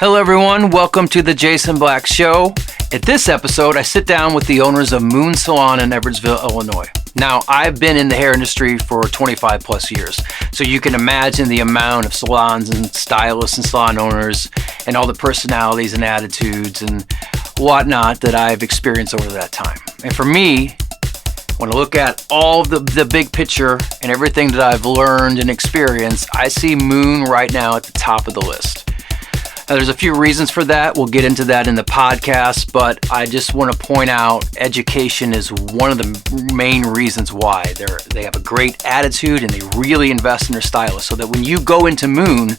Hello everyone, welcome to the Jason Black Show. At this episode, I sit down with the owners of Moon Salon in Edwardsville, Illinois. Now, I've been in the hair industry for 25 plus years, so you can imagine the amount of salons and stylists and salon owners and all the personalities and attitudes and whatnot that I've experienced over that time. And for me, when I look at all the big picture and everything that I've learned and experienced, I see Moon right now at the top of the list. Now, there's a few reasons for that. We'll get into that in the podcast, but I just want to point out education is one of the main reasons why. They have a great attitude and they really invest in their stylists, so that when you go into Moon,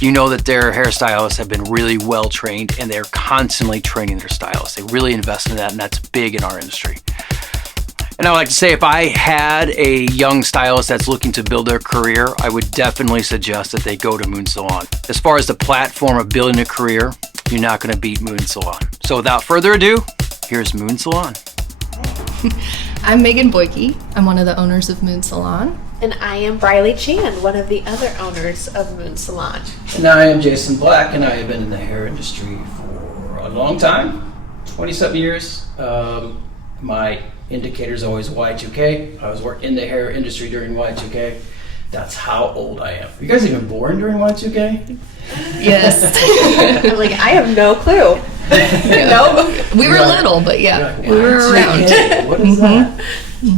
you know that their hairstylists have been really well trained and they're constantly training their stylists. They really invest in that, and that's big in our industry. And I would like to say, if I had a young stylist that's looking to build their career, I would definitely suggest that they go to Moon Salon. As far as the platform of building a career, you're not going to beat Moon Salon. So without further ado, here's Moon Salon. I'm Megan Boike. I'm one of the owners of Moon Salon. And I am Brylee Chan, one of the other owners of Moon Salon. And I am Jason Black, and I have been in the hair industry for a long time, 27 years. My indicator's always Y2K. I was working in the hair industry during Y2K. That's how old I am. Were you guys even born during Y2K? Yes. I'm like, I have no clue. No, we were little, but yeah, we were around. What is that?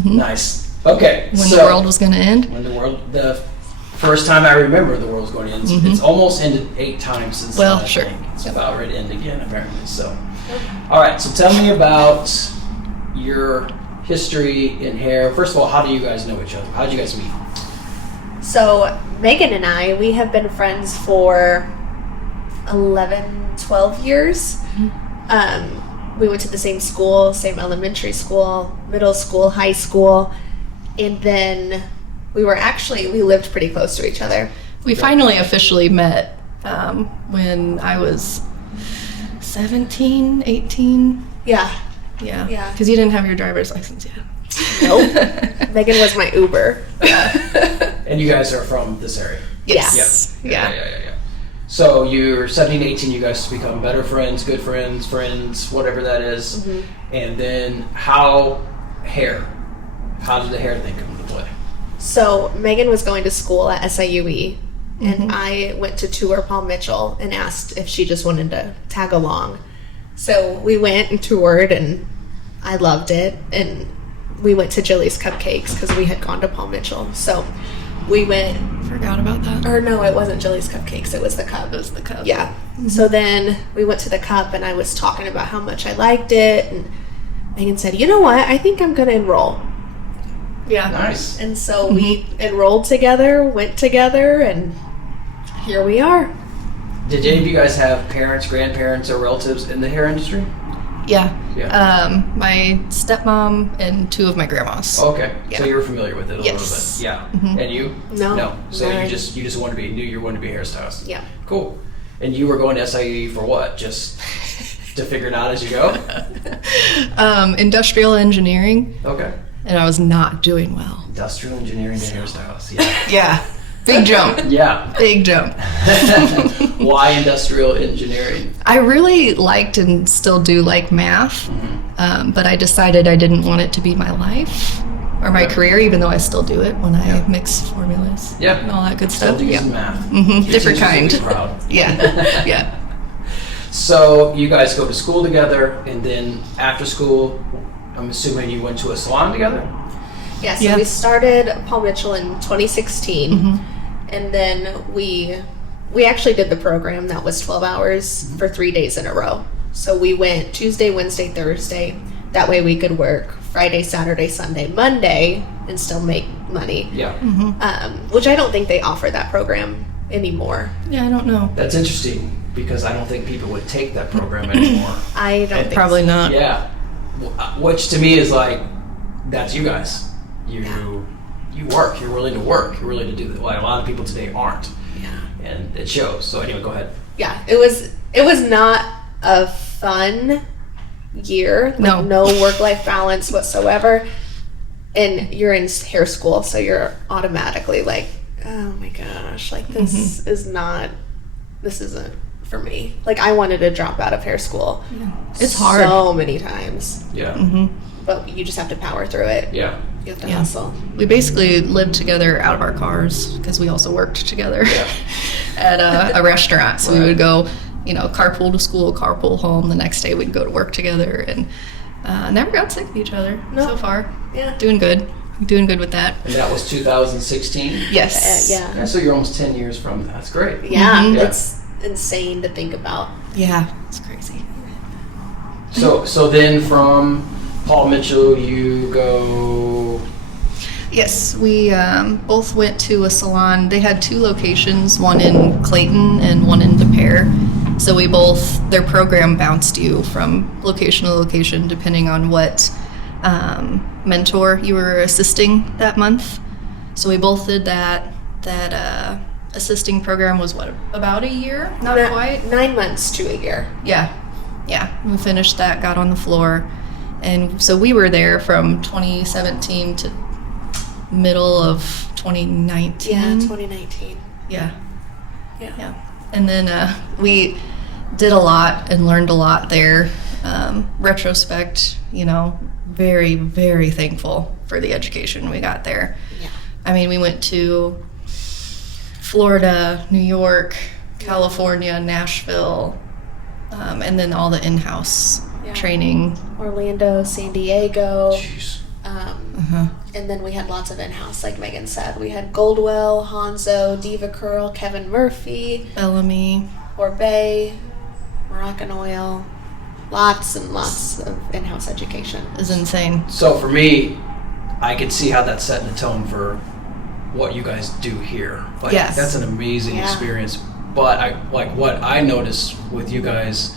Nice. Okay. When the world was going to end? The first time I remember the world was going to end. It's almost ended 8 times since then. Sure. It's about ready to end again, apparently. So, all right. So tell me about your history in hair. First of all, how do you guys know each other? How did you guys meet? So Megan and I, we have been friends for 11, 12 years. We went to the same school, same elementary school, middle school, high school, and then we lived pretty close to each other. We finally officially met when I was 17, 18. Yeah. Yeah, because you didn't have your driver's license yet. Nope. Megan was my Uber. And you guys are from this area? Yes. Yeah. So you're 17, 18, you guys become better friends, good friends, whatever that is. And then how did the hair thing come into play? So Megan was going to school at SIUE, and I went to tour Paul Mitchell and asked if she just wanted to tag along. So we went and toured, and I loved it. And we went to Jilly's Cupcakes because we had gone to Paul Mitchell. So we went. Forgot about that. Or no, it wasn't Jilly's Cupcakes. It was the Cup. It was the Cup. Yeah. So then we went to the Cup, and I was talking about how much I liked it. And Megan said, "You know what? I think I'm going to enroll." Yeah. Nice. And so we enrolled together, went together, and here we are. Did any of you guys have parents, grandparents, or relatives in the hair industry? Yeah. My stepmom and 2 of my grandmas. Okay. Yeah. So you were familiar with it a Yes. little bit. Yeah. And you? No. So No. you just knew you wanted to be a hairstylist. Yeah. Cool. And you were going to SIE for what? Just to figure it out as you go? Industrial engineering. Okay. And I was not doing well. Industrial engineering to hairstylist. Yeah. Yeah. Big jump. Yeah. Big jump. Why industrial engineering? I really liked and still do like math, but I decided I didn't want it to be my life or my career, even though I still do it when I mix formulas and all that good stuff. Still using math. Different kind. Proud. Yeah. So you guys go to school together, and then after school, I'm assuming you went to a salon together? Yeah, so we started Paul Mitchell in 2016, and then we actually did the program that was 12 hours for 3 days in a row. So we went Tuesday, Wednesday, Thursday. That way we could work Friday, Saturday, Sunday, Monday, and still make money. Yeah. Which I don't think they offer that program anymore. Yeah, I don't know. That's interesting, because I don't think people would take that program anymore. I don't think Probably so. not. Yeah. Which to me is like, that's you guys. You work. You're willing to work. You're willing to do that. Like, a lot of people today aren't. Yeah. And it shows. So anyway, go ahead. Yeah, it was not a fun year. Like, no work-life balance whatsoever. And you're in hair school, so you're automatically like, oh my gosh, like this isn't for me. Like, I wanted to drop out of hair school. It's hard. So many times. Yeah. But you just have to power through it. Yeah. You have to hustle. We basically lived together out of our cars because we also worked together at a restaurant. So we would go, carpool to school, carpool home. The next day we'd go to work together, and never got sick of each other so far. Yeah. Doing good with that. And that was 2016? Yes. Yeah. So you're almost 10 years from that. That's great. Yeah. It's insane to think about. Yeah, it's crazy. So then from Paul Mitchell, you go... Yes, we both went to a salon. They had 2 locations, one in Clayton and one in Des Peres. So their program bounced you from location to location depending on what mentor you were assisting that month. So we both did that. That assisting program was about a year? Not quite. 9 months to a year. Yeah. We finished that, got on the floor. And so we were there from 2017 to middle of 2019. Yeah, 2019. Yeah. And then we did a lot and learned a lot there. Retrospect, very, very thankful for the education we got there. Yeah. I mean, we went to Florida, New York, California, Nashville, and then all the in-house training. Orlando, San Diego. Jeez. And then we had lots of in-house, like Megan said. We had Goldwell, Hanzo, Diva Curl, Kevin Murphy, Bellamy, Orbay, Moroccan Oil. Lots and lots of in-house education. is insane. So for me, I could see how that's setting the tone for what you guys do here. Like, Yes. that's an amazing experience. But what I notice with you guys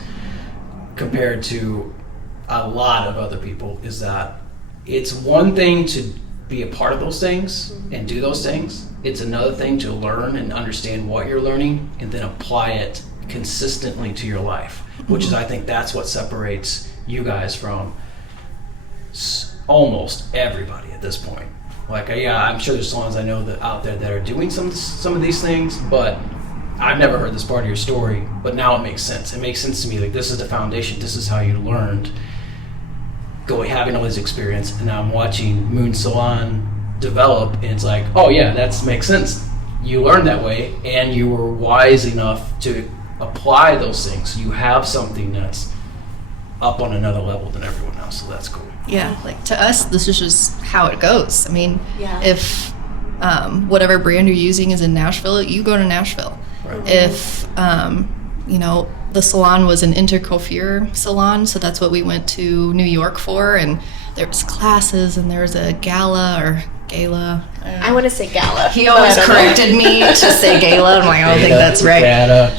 compared to a lot of other people is that it's one thing to be a part of those things and do those things. It's another thing to learn and understand what you're learning and then apply it consistently to your life, which is, I think that's what separates you guys from almost everybody at this point. Like, I'm sure there's salons I know that out there that are doing some of these things, but I've never heard this part of your story, but now it makes sense. It makes sense to me. Like, this is the foundation. This is how you learned having all this experience, and now I'm watching Moon Salon develop, and it's like, oh yeah, that makes sense. You learned that way, and you were wise enough to apply those things. You have something that's up on another level than everyone else, so that's cool. Yeah, like to us, this is just how it goes. I mean, Yeah. if whatever brand you're using is in Nashville, you go to Nashville. Right. If the salon was an intercoiffure salon, so that's what we went to New York for, and there was classes and there was a gala. I want to say gala. He always corrected me to say gala. I'm like, I don't think that's right.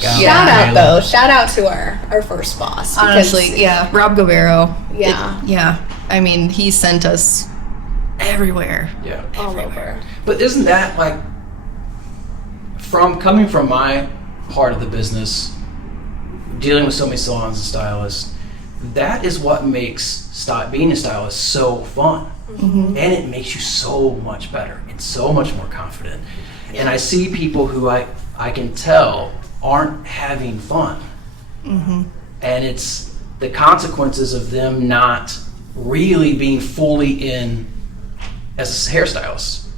Shout out though. Shout out to our first boss. because- Honestly, yeah, Rob Govero. Yeah. Yeah. I mean, he sent us everywhere. Yeah. All over. But isn't that like, coming from my part of the business, dealing with so many salons and stylists, that is what makes being a stylist so fun. And it makes you so much better and so much more confident. And I see people who I can tell aren't having fun. And it's the consequences of them not really being fully in as a hairstylist.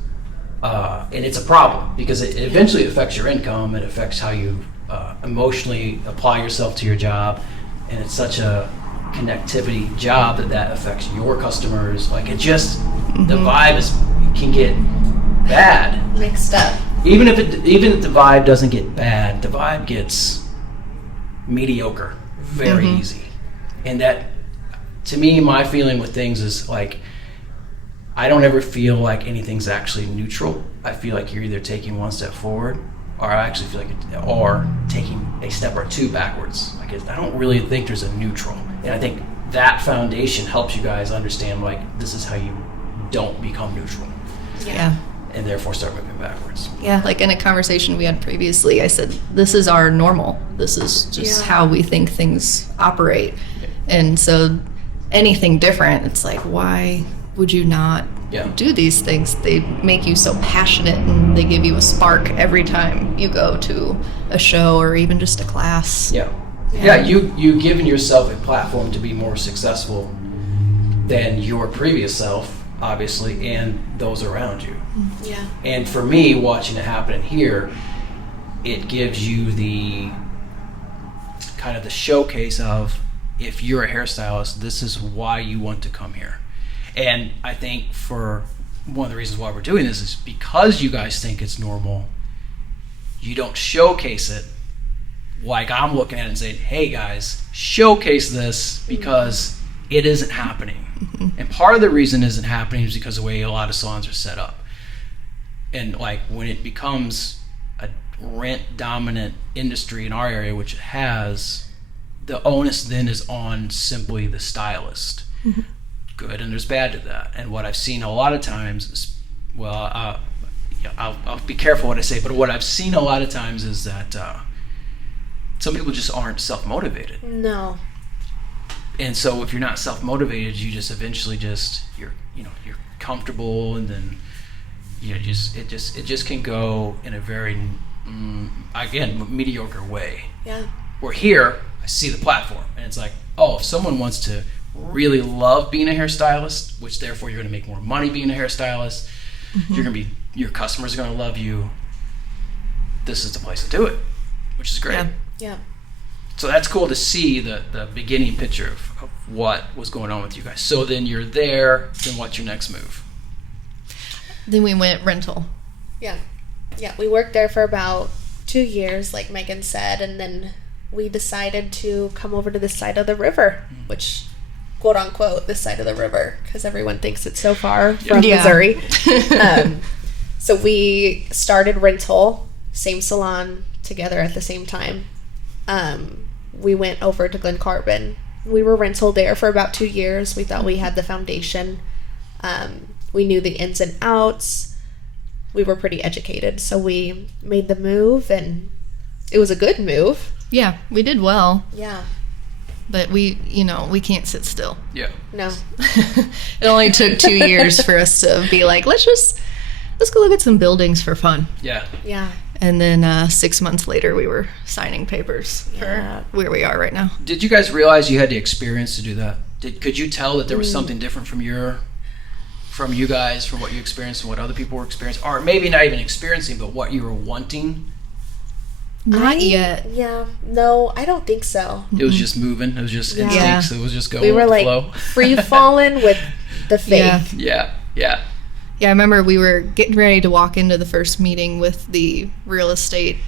And it's a problem because it eventually affects your income. It affects how you emotionally apply yourself to your job. And it's such a connectivity job that affects your customers. Like, it just, the vibe can get bad. Mixed up. Even if the vibe doesn't get bad, the vibe gets mediocre very easy. And that, to me, my feeling with things is like, I don't ever feel like anything's actually neutral. I feel like you're either taking one step forward, or I actually feel like or taking a step or two backwards. Like, I don't really think there's a neutral. And I think that foundation helps you guys understand, like, this is how you don't become neutral. Yeah. And therefore start moving backwards. Yeah, like in a conversation we had previously, I said, this is our normal. This is just how we think things operate. And so anything different, it's like, why would you not do these things. They make you so passionate, and they give you a spark every time you go to a show or even just a class. Yeah, you've given yourself a platform to be more successful than your previous self, obviously, and those around you. Yeah. And for me, watching it happen here, it gives you the kind of the showcase of, if you're a hairstylist, this is why you want to come here. And I think for one of the reasons why we're doing this is because you guys think it's normal, you don't showcase it like I'm looking at it and saying, hey guys, showcase this because it isn't happening. And part of the reason it isn't happening is because of the way a lot of salons are set up. And like when it becomes a rent dominant industry in our area, which it has, the onus then is on simply the stylist. Good and there's bad to that. And what I've seen a lot of times is, well, I'll be careful what I say, but what I've seen a lot of times is that some people just aren't self-motivated. No. And so if you're not self-motivated, you just eventually you're comfortable, and then it just can go in a very again mediocre way. Yeah. Where here I see the platform, and it's like, oh, if someone wants to really love being a hairstylist, which therefore you're going to make more money being a hairstylist, your customers are going to love you, this is the place to do it, which is great. Yeah. So that's cool to see the beginning picture of what was going on with you guys. So then you're there, then what's your next move? Then we went rental. Yeah. We worked there for about 2 years, like Megan said, and then we decided to come over to this side of the river, which, quote unquote, this side of the river, because everyone thinks it's so far from Missouri. So we started rental, same salon, together at the same time. We went over to Glen Carbon. We were rental there for about 2 years. We thought we had the foundation. We knew the ins and outs. We were pretty educated, so we made the move, and it was a good move. Yeah, we did well. Yeah. But we can't sit still. Yeah. No. It only took 2 years for us to be like, let's go look at some buildings for fun. Yeah. Yeah. And then 6 months later, we were signing papers for where we are right now. Did you guys realize you had the experience to do that? Could you tell that there was something different from you guys, from what you experienced and what other people were experiencing? Or maybe not even experiencing, but what you were wanting? Not yet. Yeah. No, I don't think so. It was just moving. It was just instincts. It was just going we were with like the flow. free falling with the faith. Yeah. Yeah, I remember we were getting ready to walk into the first meeting with the real estate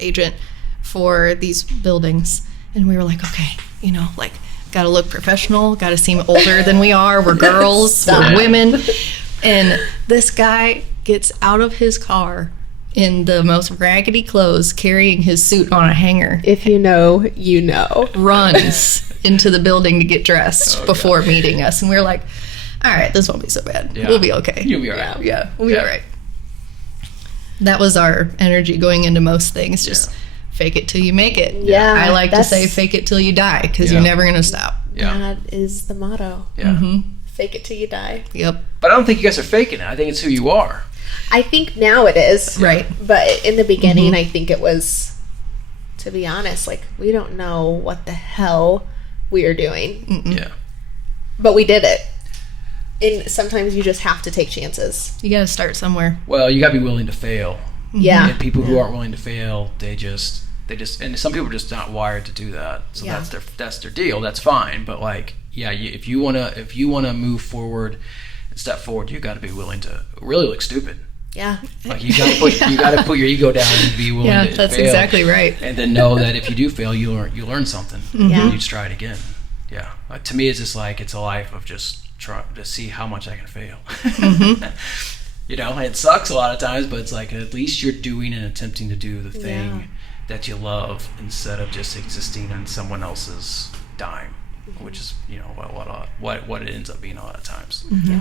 agent for these buildings. And we were like, okay, got to look professional, got to seem older than we are. We're girls, we're women. And this guy gets out of his car in the most raggedy clothes, carrying his suit on a hanger. If you know, you know. Runs into the building to get dressed before meeting us. And we were like, all right, this won't be so bad. Yeah. We'll be okay. You'll be all right. Yeah, we'll be all right. That was our energy going into most things. Just fake it till you make it. Yeah. I like to say fake it till you die, because you're never going to stop. Yeah. That is the motto. Yeah. Fake it till you die. Yep. But I don't think you guys are faking it. I think it's who you are. I think now it is. Right. But in the beginning, I think it was, to be honest, like, we don't know what the hell we are doing. Yeah. But we did it. And sometimes you just have to take chances. You got to start somewhere. Well, you got to be willing to fail. Yeah. And people who aren't willing to fail, they just, and some people are just not wired to really that's their deal. That's fine. But like, if you wanna move forward and step forward, you got to be willing to really look stupid. Yeah. Like you got to put your ego down and be willing to fail. That's exactly right. And then know that if you do fail, you learn something. Yeah. And you try it again. Yeah. Like, to me, it's just like, it's a life of just trying to see how much I can fail. And it sucks a lot of times, but it's like, at least you're doing and attempting to do the thing that you love, instead of just existing on someone else's dime, which is what it ends up being a lot of times. Yeah.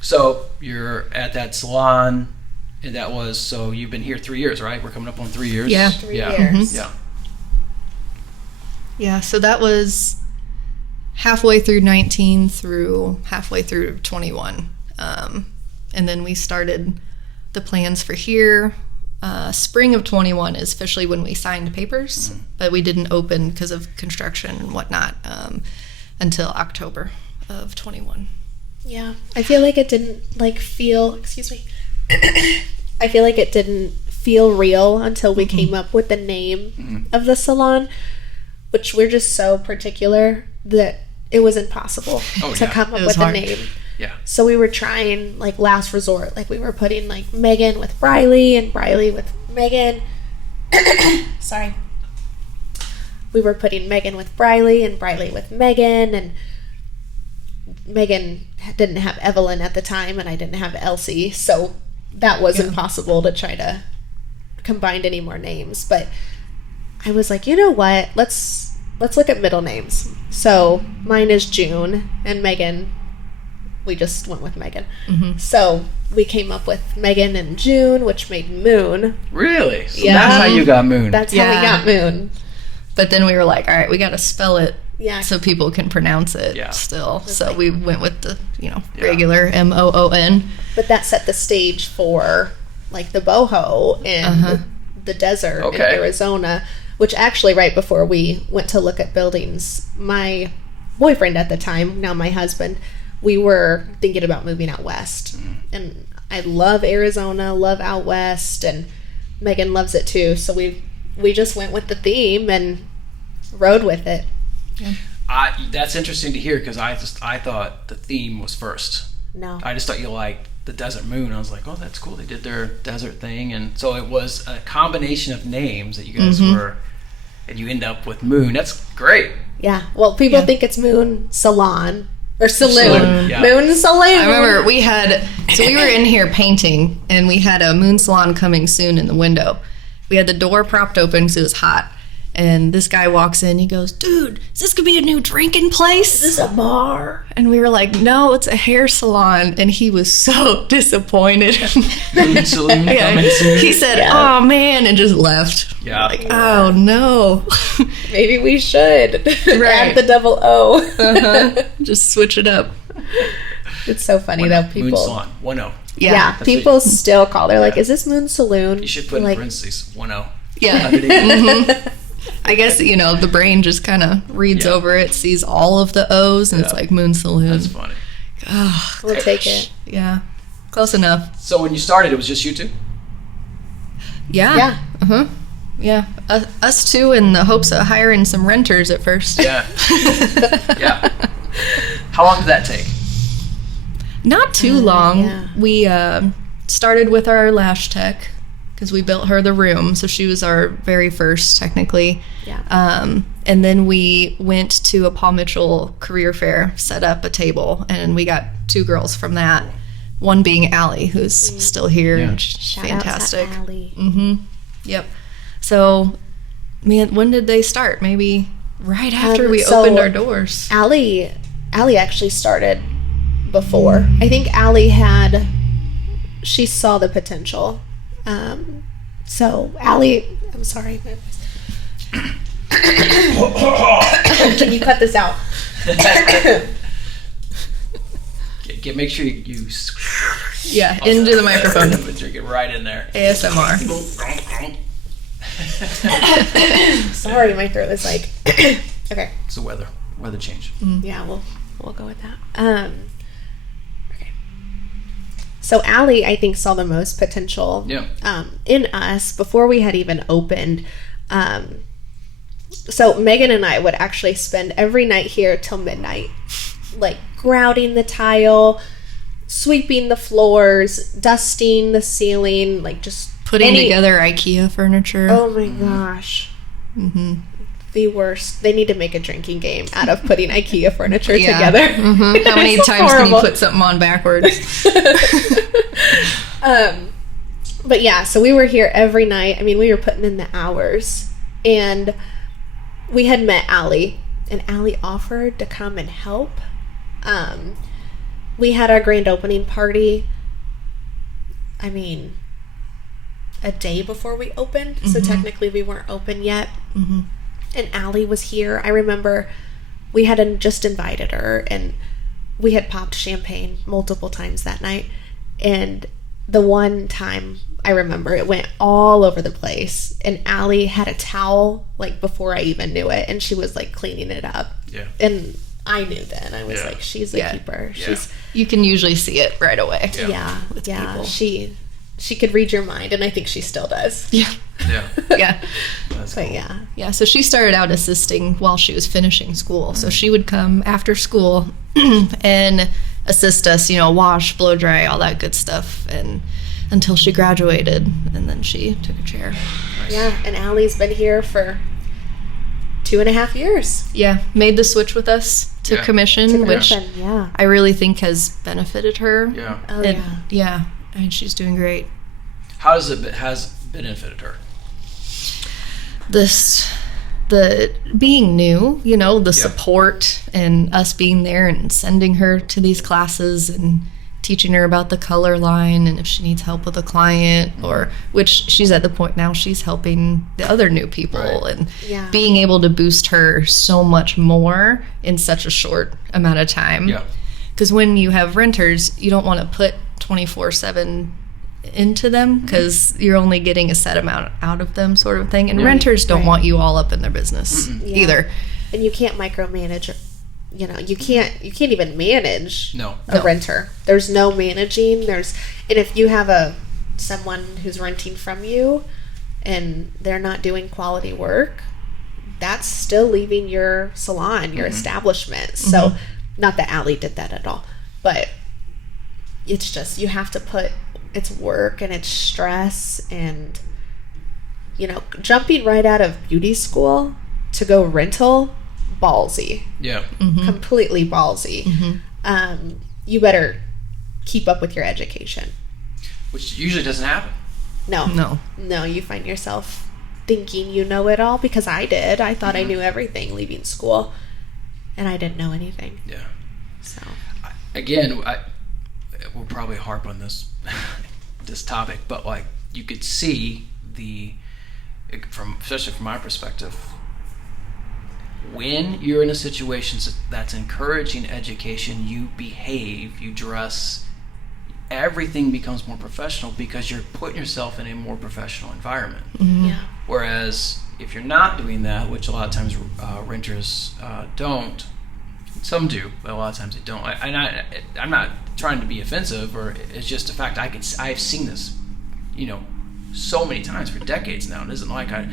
So you're at that salon, and that was, so you've been here 3 years, right? We're coming up on 3 years. Yeah. 3 years. Yeah. Yeah, so that was halfway through 19 through halfway through 21. And then we started the plans for here. Spring of 21 is officially when we signed papers, but we didn't open because of construction and whatnot until October of 21. Yeah, I feel like it didn't feel, excuse me, I feel like it didn't feel real until we came up with the name of the salon, which we're just so particular that it was impossible to come up with a name. Yeah. So we were trying last resort, we were putting Megan with Brylee and Brylee with Megan. Sorry. We were putting Megan with Brylee and Brylee with Megan, and Megan didn't have Evelyn at the time, and I didn't have Elsie, so that was impossible to try to combine any more names. But I was like, you know what? Let's look at middle names. So mine is June, and Megan, we just went with Megan. So we came up with Megan and June, which made Moon. Really? So that's how you got Moon. That's how we got Moon. But then we were like, all right, we got to spell it so people can pronounce it still. So we went with the, regular Moon. But that set the stage for the boho and the desert in Arizona, which actually right before we went to look at buildings, my boyfriend at the time, now my husband, we were thinking about moving out west. And I love Arizona, love out west, and Megan loves it too. So we just went with the theme and rode with it. Yeah. That's interesting to hear, because I thought the theme was first. No. I just thought you liked the desert moon. I was like, oh, that's cool. They did their desert thing. And so it was a combination of names that you guys were, and you end up with Moon. That's great. Yeah. Well, people think it's Moon Salon. Or saloon. Yeah. Moon Salon. I remember we were in here painting, and we had a Moon Salon coming soon in the window. We had the door propped open because it was hot. And this guy walks in, he goes, dude, is this going to be a new drinking place? Is this a bar? And we were like, no, it's a hair salon. And he was so disappointed. Moon Saloon coming soon. He said, oh man, and just left. Yeah. Oh no. Maybe we should. Add the double O. Just switch it up. It's so funny though, people. Moon Salon, 1-0. Yeah, people still call. They're like, is this Moon Saloon? You should put in parentheses, 1-0. Yeah. I guess, the brain just kind of reads over it, sees all of the O's, and it's like Moon Saloon. That's funny. Oh, we'll take it. Yeah. Close enough. So when you started, it was just you two? Yeah. Yeah. Yeah. Us two, in the hopes of hiring some renters at first. Yeah. Yeah. How long did that take? Not too long. Yeah. We started with our lash tech, because we built her the room, so she was our very first, technically. Yeah. And then we went to a Paul Mitchell career fair, set up a table, and we got 2 girls from that. One being Allie, who's still here, and she's Shout fantastic. out to Allie. Yep. So, man, when did they start? Maybe right after we opened our doors. Allie actually started before. I think Allie she saw the potential. So Allie, I'm sorry. Can you cut this out? Make sure you into the microphone. Drink it right in there. ASMR. Sorry, my throat is like. Okay. It's the weather change. Yeah, we'll go with that. Okay. So Allie, I think, saw the most potential in us before we had even opened. So Megan and I would actually spend every night here till midnight, grouting the tile, sweeping the floors, dusting the ceiling, just putting together IKEA furniture. Oh my gosh. The worst. They need to make a drinking game out of putting IKEA furniture together. How many times can you put something on backwards? But yeah, so we were here every night. I mean, we were putting in the hours. And we had met Allie, and Allie offered to come and help. We had our grand opening party, I mean, a day before we opened. So technically we weren't open yet. And Allie was here. I remember we had just invited her, and we had popped champagne multiple times that night. And the one time I remember, it went all over the place, and Allie had a towel like before I even knew it, and she was like cleaning it up. Yeah. And I knew then. I was like, she's a keeper. Yeah. You can usually see it right away. Yeah. With people. She could read your mind, and I think she still does. Yeah. Yeah. Yeah. That's But cool. Yeah, so she started out assisting while she was finishing school. So she would come after school and assist us, wash, blow dry, all that good stuff, and until she graduated, and then she took a chair. Nice. Yeah, and Allie's been here for 2.5 years. Yeah, made the switch with us to Yeah. commission, which Yeah. I really think has benefited her. Yeah. Oh, And, yeah. yeah, and she's doing great. How has it benefited her? The being new, the support, and us being there and sending her to these classes and teaching her about the color line, and if she needs help with a client, or which she's at the point now she's helping the other new people, Right. and Yeah. being able to boost her so much more in such a short amount of time. Yeah. Because when you have renters, you don't want to put 24/7 into them, because you're only getting a set amount out of them, sort of thing. And renters don't want you all up in their business Yeah. either. And you can't micromanage. You can't even manage No. a renter. There's no managing. And if you have someone who's renting from you and they're not doing quality work, that's still leaving your salon, your establishment. So, not that Allie did that at all, but it's just, you have to put, it's work and it's stress, and jumping right out of beauty school to go rental, ballsy. Yeah. Completely ballsy. You better keep up with your education. Which usually doesn't happen. No, you find yourself thinking you know it all, because I did. I thought I knew everything leaving school, and I didn't know anything. Yeah. So Again, we'll probably harp on this this topic, but like you could see especially from my perspective, when you're in a situation that's encouraging education, you behave, you dress, everything becomes more professional because you're putting yourself in a more professional environment. yeah, Whereas if you're not doing that, which a lot of times renters don't, some do, but a lot of times they don't. I'm not trying to be offensive, or it's just a fact. I've seen this, so many times for decades now. It isn't like I'm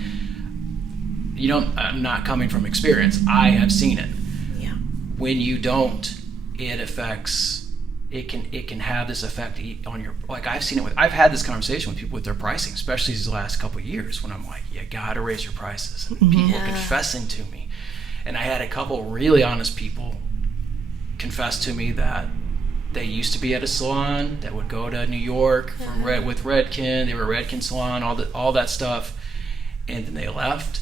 not coming from experience. I have seen it. yeah, When you don't, it can have this effect on your, like I've had this conversation with people with their pricing, especially these last couple of years, when I'm like, you gotta raise your prices, and people confessing to me. And I had a couple really honest people confess to me that they used to be at a salon that would go to New York with Redken. They were a Redken salon, all that stuff, and then they left.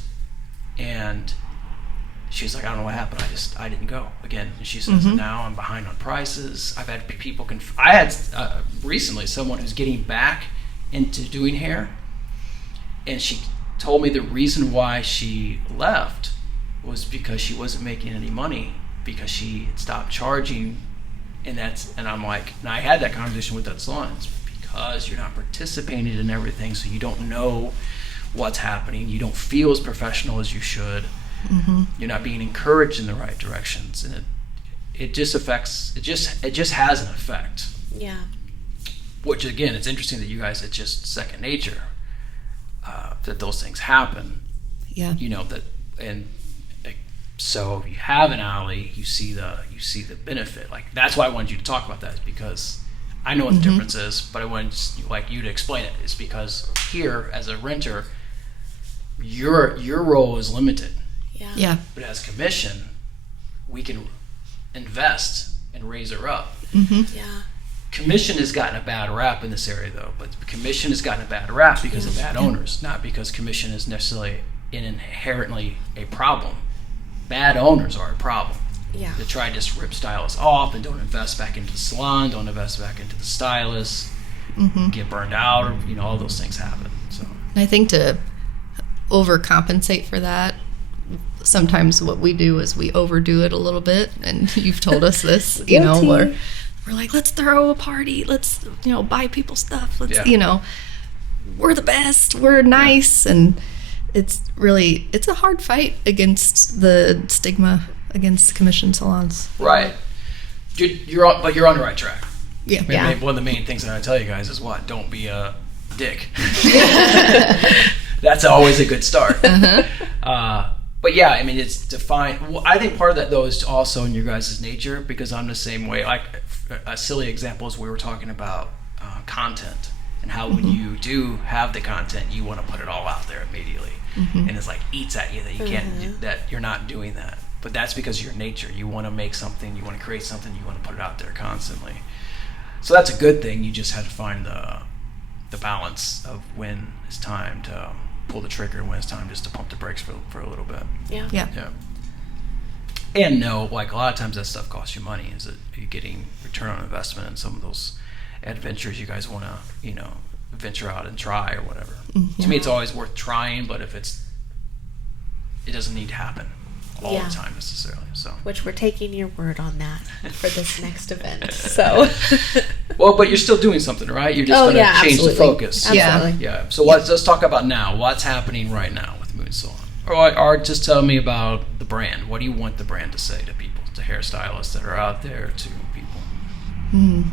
And she's like, I don't know what happened. I didn't go again. And she says, now I'm behind on prices. I've had people. I had recently someone who's getting back into doing hair, and she told me the reason why she left was because she wasn't making any money, because she had stopped charging. And I'm like, and I had that conversation with that salon. It's because you're not participating in everything, so you don't know what's happening. You don't feel as professional as you should. You're not being encouraged in the right directions, and it just affects. It just has an effect. yeah, Which again, it's interesting that you guys, it's just second nature that those things happen. Yeah. So if you have an alley, you see the benefit. Like that's why I wanted you to talk about that, is because I know what the difference is, but I wanted you to explain it. It's because here, as a renter, your role is limited. Yeah. But as commission, we can invest and raise her up. yeah, Commission has gotten a bad rap in this area, though. But commission has gotten a bad rap because of bad owners, not because commission is necessarily inherently a problem. Bad owners are a problem. yeah. That try to just rip stylists off and don't invest back into the salon, don't invest back into the stylist, get burned out, or all those things happen. So I think to overcompensate for that, sometimes what we do is we overdo it a little bit, and you've told us this, you know, we're like, let's throw a party, let's, you know, buy people stuff, let's, you know, we're the best, we're nice, and it's a hard fight against the stigma against commission salons. Right. You're on the right track. Yeah. One of the main things that I tell you guys is what? Don't be a dick. That's always a good start. But yeah, I mean, it's defined. Well, I think part of that, though, is also in your guys' nature, because I'm the same way. Like, a silly example is we were talking about content, and how when you do have the content, you want to put it all out there immediately. And it's like eats at you that you can't, that you're not doing that. But that's because of your nature. You want to make something, you want to create something, you want to put it out there constantly. So that's a good thing. You just have to find the balance of when it's time to pull the trigger and when it's time just to pump the brakes for a little bit. Yeah. And no, like a lot of times that stuff costs you money. Is that you're getting return on investment in some of those adventures you guys want to, you know, venture out and try or whatever. To me, it's always worth trying, but if it doesn't need to happen all the time necessarily. So, which we're taking your word on that for this next event. So, well, but you're still doing something, right? You're just going to change the focus. Absolutely. Yeah. So let's talk about now. What's happening right now with Moon Salon? Or just tell me about the brand. What do you want the brand to say to people, to hairstylists that are out there, to people?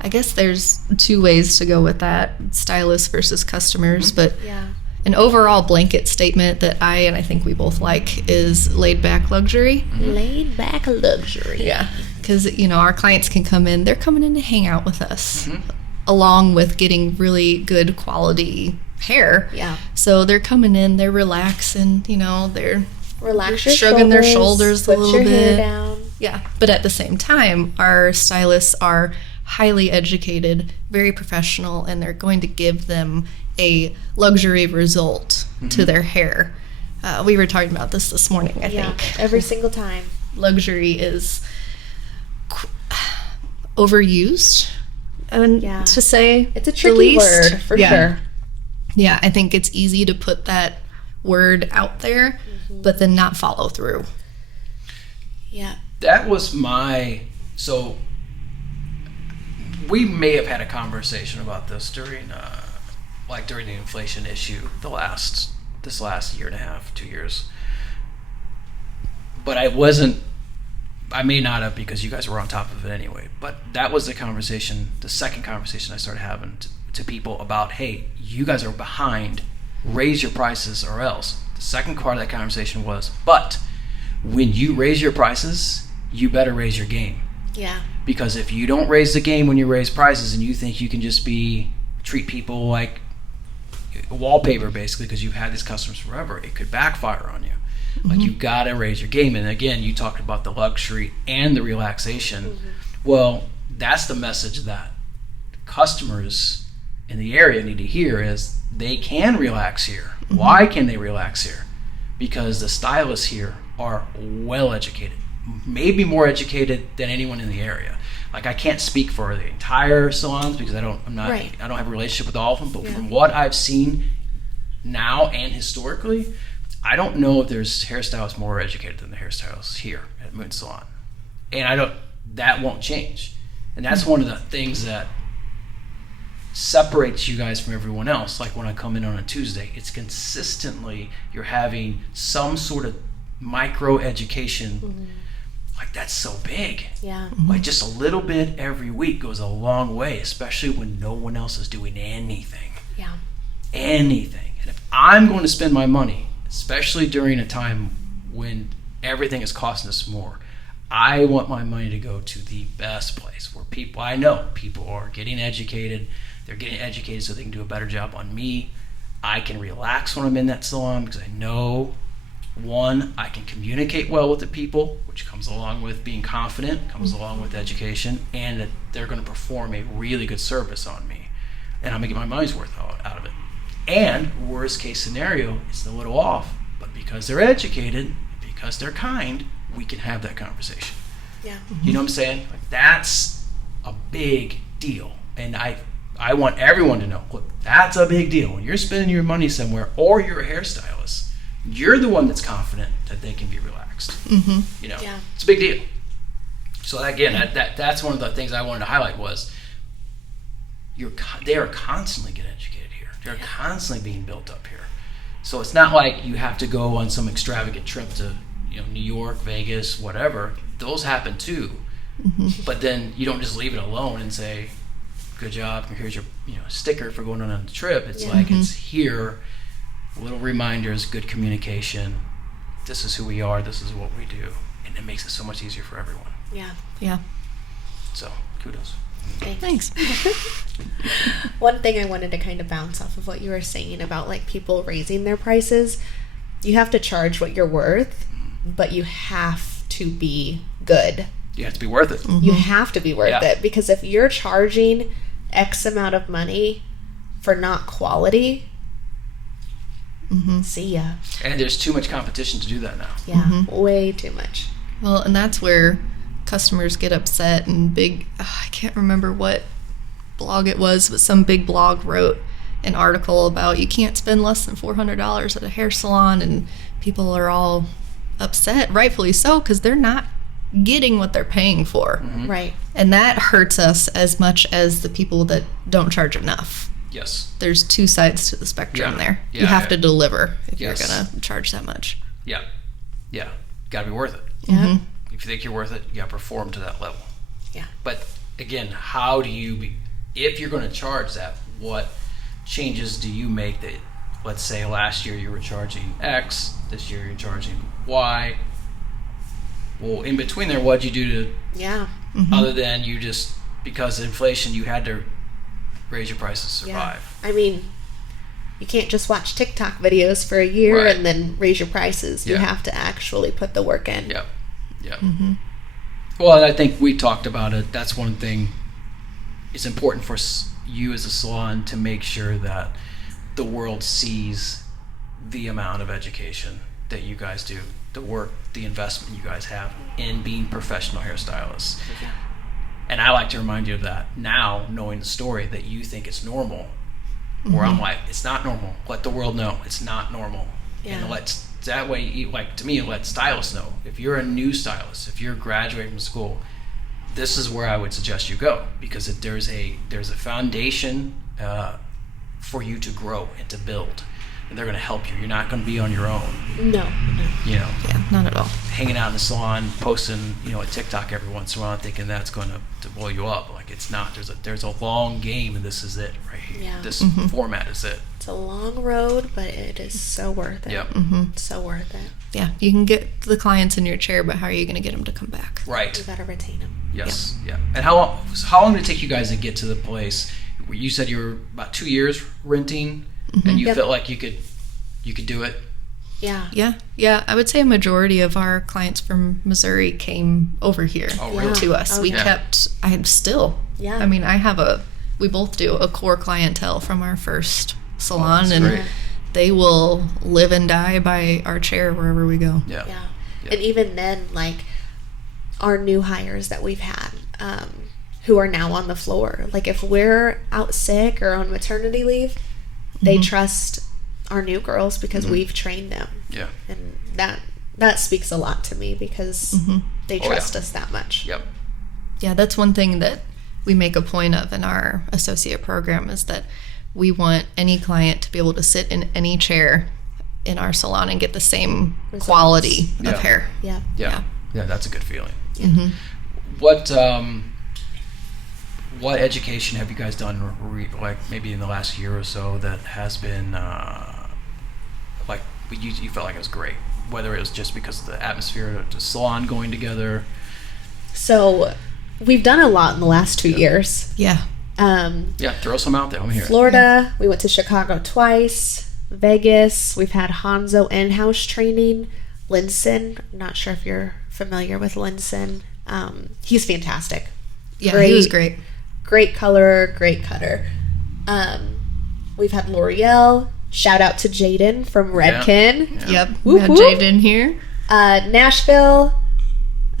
I guess there's two ways to go with that, stylists versus customers, but an overall blanket statement that I think we both like is laid back luxury. Laid back luxury. Yeah, because, you know, our clients can come in, they're coming in to hang out with us, along with getting really good quality hair. Yeah. So they're coming in, they're relaxing, you know, they're shrugging their shoulders a little your bit. Hair down. Yeah, but at the same time, our stylists are highly educated, very professional, and they're going to give them a luxury result to their hair. We were talking about this morning, I think. Every single time. Luxury is overused, to say it's a tricky word for sure. Yeah, I think it's easy to put that word out there, but then not follow through. Yeah. That was so we may have had a conversation about this during the inflation issue this last year and a half, 2 years. But I may not have, because you guys were on top of it anyway. But that was the second conversation I started having to people about, hey, you guys are behind, raise your prices or else. The second part of that conversation was, but when you raise your prices, you better raise your game. Yeah. Because if you don't raise the game when you raise prices and you think you can just treat people like wallpaper basically because you've had these customers forever, it could backfire on you. Like, you got to raise your game. And again, you talked about the luxury and the relaxation. Well, that's the message that customers in the area need to hear, is they can relax here. Why can they relax here? Because the stylists here are well educated, maybe more educated than anyone in the area. Like, I can't speak for the entire salons because I don't have a relationship with all of them, but from what I've seen now and historically, I don't know if there's hairstylists more educated than the hairstylists here at Moon Salon. And that won't change. And that's one of the things that separates you guys from everyone else. Like, when I come in on a Tuesday, it's consistently you're having some sort of micro education. Like, that's so big. Yeah. Like, just a little bit every week goes a long way, especially when no one else is doing anything. Yeah. Anything. And if I'm going to spend my money, especially during a time when everything is costing us more, I want my money to go to the best place where I know people are getting educated. They're getting educated so they can do a better job on me. I can relax when I'm in that salon because I know, one, I can communicate well with the people, which comes along with being confident, comes along with education, and that they're going to perform a really good service on me. And I'm going to get my money's worth out of it. And worst case scenario, it's a little off, but because they're educated, because they're kind, we can have that conversation. Yeah. You know what I'm saying? Like, that's a big deal. And I want everyone to know, look, that's a big deal. When you're spending your money somewhere, or you're a hairstylist, you're the one that's confident that they can be relaxed. You know, it's a big deal. So again, that's one of the things I wanted to highlight was they are constantly getting educated here. They're constantly being built up here. So it's not like you have to go on some extravagant trip to, you know, New York, Vegas, whatever. Those happen too. But then you don't just leave it alone and say, good job, here's your, you know, sticker for going on the trip. It's like it's here, little reminders, good communication. This is who we are, this is what we do. And it makes it so much easier for everyone. Yeah. So kudos. Thanks. One thing I wanted to kind of bounce off of what you were saying about like people raising their prices, you have to charge what you're worth, but you have to be good. You have to be worth it. You have to be worth it, because if you're charging X amount of money for not quality, see ya. And there's too much competition to do that now. Yeah, way too much. Well, and that's where customers get upset and I can't remember what blog it was, but some big blog wrote an article about you can't spend less than $400 at a hair salon, and people are all upset, rightfully so, because they're not getting what they're paying for. Right. And that hurts us as much as the people that don't charge enough. Yes. There's two sides to the spectrum there. You have to deliver if you're going to charge that much. Yeah. Got to be worth it. Yeah. If you think you're worth it, you got to perform to that level. Yeah. But again, how do you if you're going to charge that, what changes do you make that, let's say last year you were charging X, this year you're charging Y. Well, in between there, what'd you do to, other than you just, because of inflation, you had to raise your prices to survive? I mean, you can't just watch TikTok videos for a year and then raise your prices. You have to actually put the work in. Yep. Well, I think we talked about it. That's one thing. It's important for you as a salon to make sure that the world sees the amount of education that you guys do, the work, the investment you guys have in being professional hairstylists. And I like to remind you of that now, knowing the story, that you think it's normal, where I'm like, it's not normal. Let the world know it's not normal. And that way, like, to me, let stylists know. If you're a new stylist, if you're graduating from school, this is where I would suggest you go, because there's a foundation for you to grow and to build, and they're going to help you. You're not going to be on your own. No. You know, not at all. hanging out in the salon, posting, you know, a TikTok every once in a while, thinking that's going to blow you up. Like, it's not. There's a long game, and this is it right here. Yeah. This format is it. It's a long road, but it is so worth it. Yep. So worth it. Yeah, you can get the clients in your chair, but how are you going to get them to come back? Right. You gotta retain them. Yes. Yeah. And how long did it take you guys to get to the place where you said you were about 2 years renting, and you felt like you could do it? Yeah. I would say a majority of our clients from Missouri came over here to us. We kept, I mean, we both do a core clientele from our first salon, and great. They will live and die by our chair wherever we go. Yeah. And even then, like, our new hires that we've had, who are now on the floor, like, if we're out sick or on maternity leave, they trust our new girls because we've trained them. Yeah. And that speaks a lot to me, because they trust us that much. Yep. Yeah, that's one thing that we make a point of in our associate program, is that we want any client to be able to sit in any chair in our salon and get the same quality of hair. Yeah. That's a good feeling. Mm-hmm. What education have you guys done, like maybe in the last year or so, that has been like you felt like it was great? Whether it was just because of the atmosphere of the salon going together. So we've done a lot in the last 2 years. Yeah. Throw some out there. I'm here. Florida, we went to Chicago twice. Vegas, we've had Hanzo in-house training. Linson, not sure if you're familiar with Linson. He's fantastic. Yeah, he was great. Great colorer, great cutter. We've had L'Oreal. Shout out to Jaden from Redken. Yep, we had Jaden here. Nashville.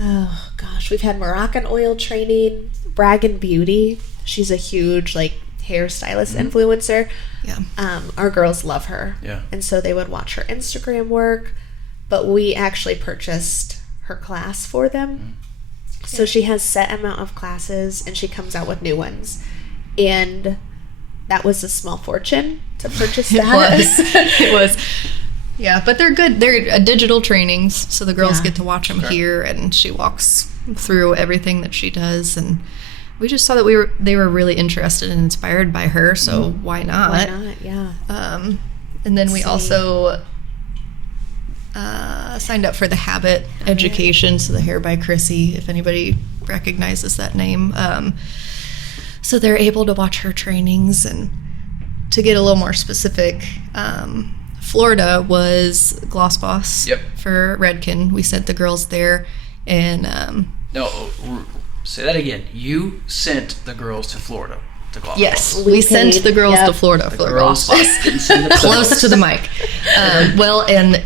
Oh gosh, we've had Moroccan oil training. Bragg and Beauty. She's a huge, like, hairstylist influencer. Yeah. Our girls love her. Yeah. And so they would watch her Instagram work, but we actually purchased her class for them. So she has set amount of classes and she comes out with new ones. And that was a small fortune to purchase that. It was. Yeah, but they're good. They're digital trainings, so the girls get to watch them here, and she walks through everything that she does. And we just saw that they were really interested and inspired by her, so why not? Why not? Yeah. And then we also signed up for the Habit education, so the Hair by Chrissy, if anybody recognizes that name. So they're able to watch her trainings. And to get a little more specific, Florida was Gloss Boss for Redken. We sent the girls there, and No, say that again. You sent the girls to Florida to Gloss yes, Boss. we sent the girls to Florida for the Gloss Boss. Didn't send the Close to the mic. Well, and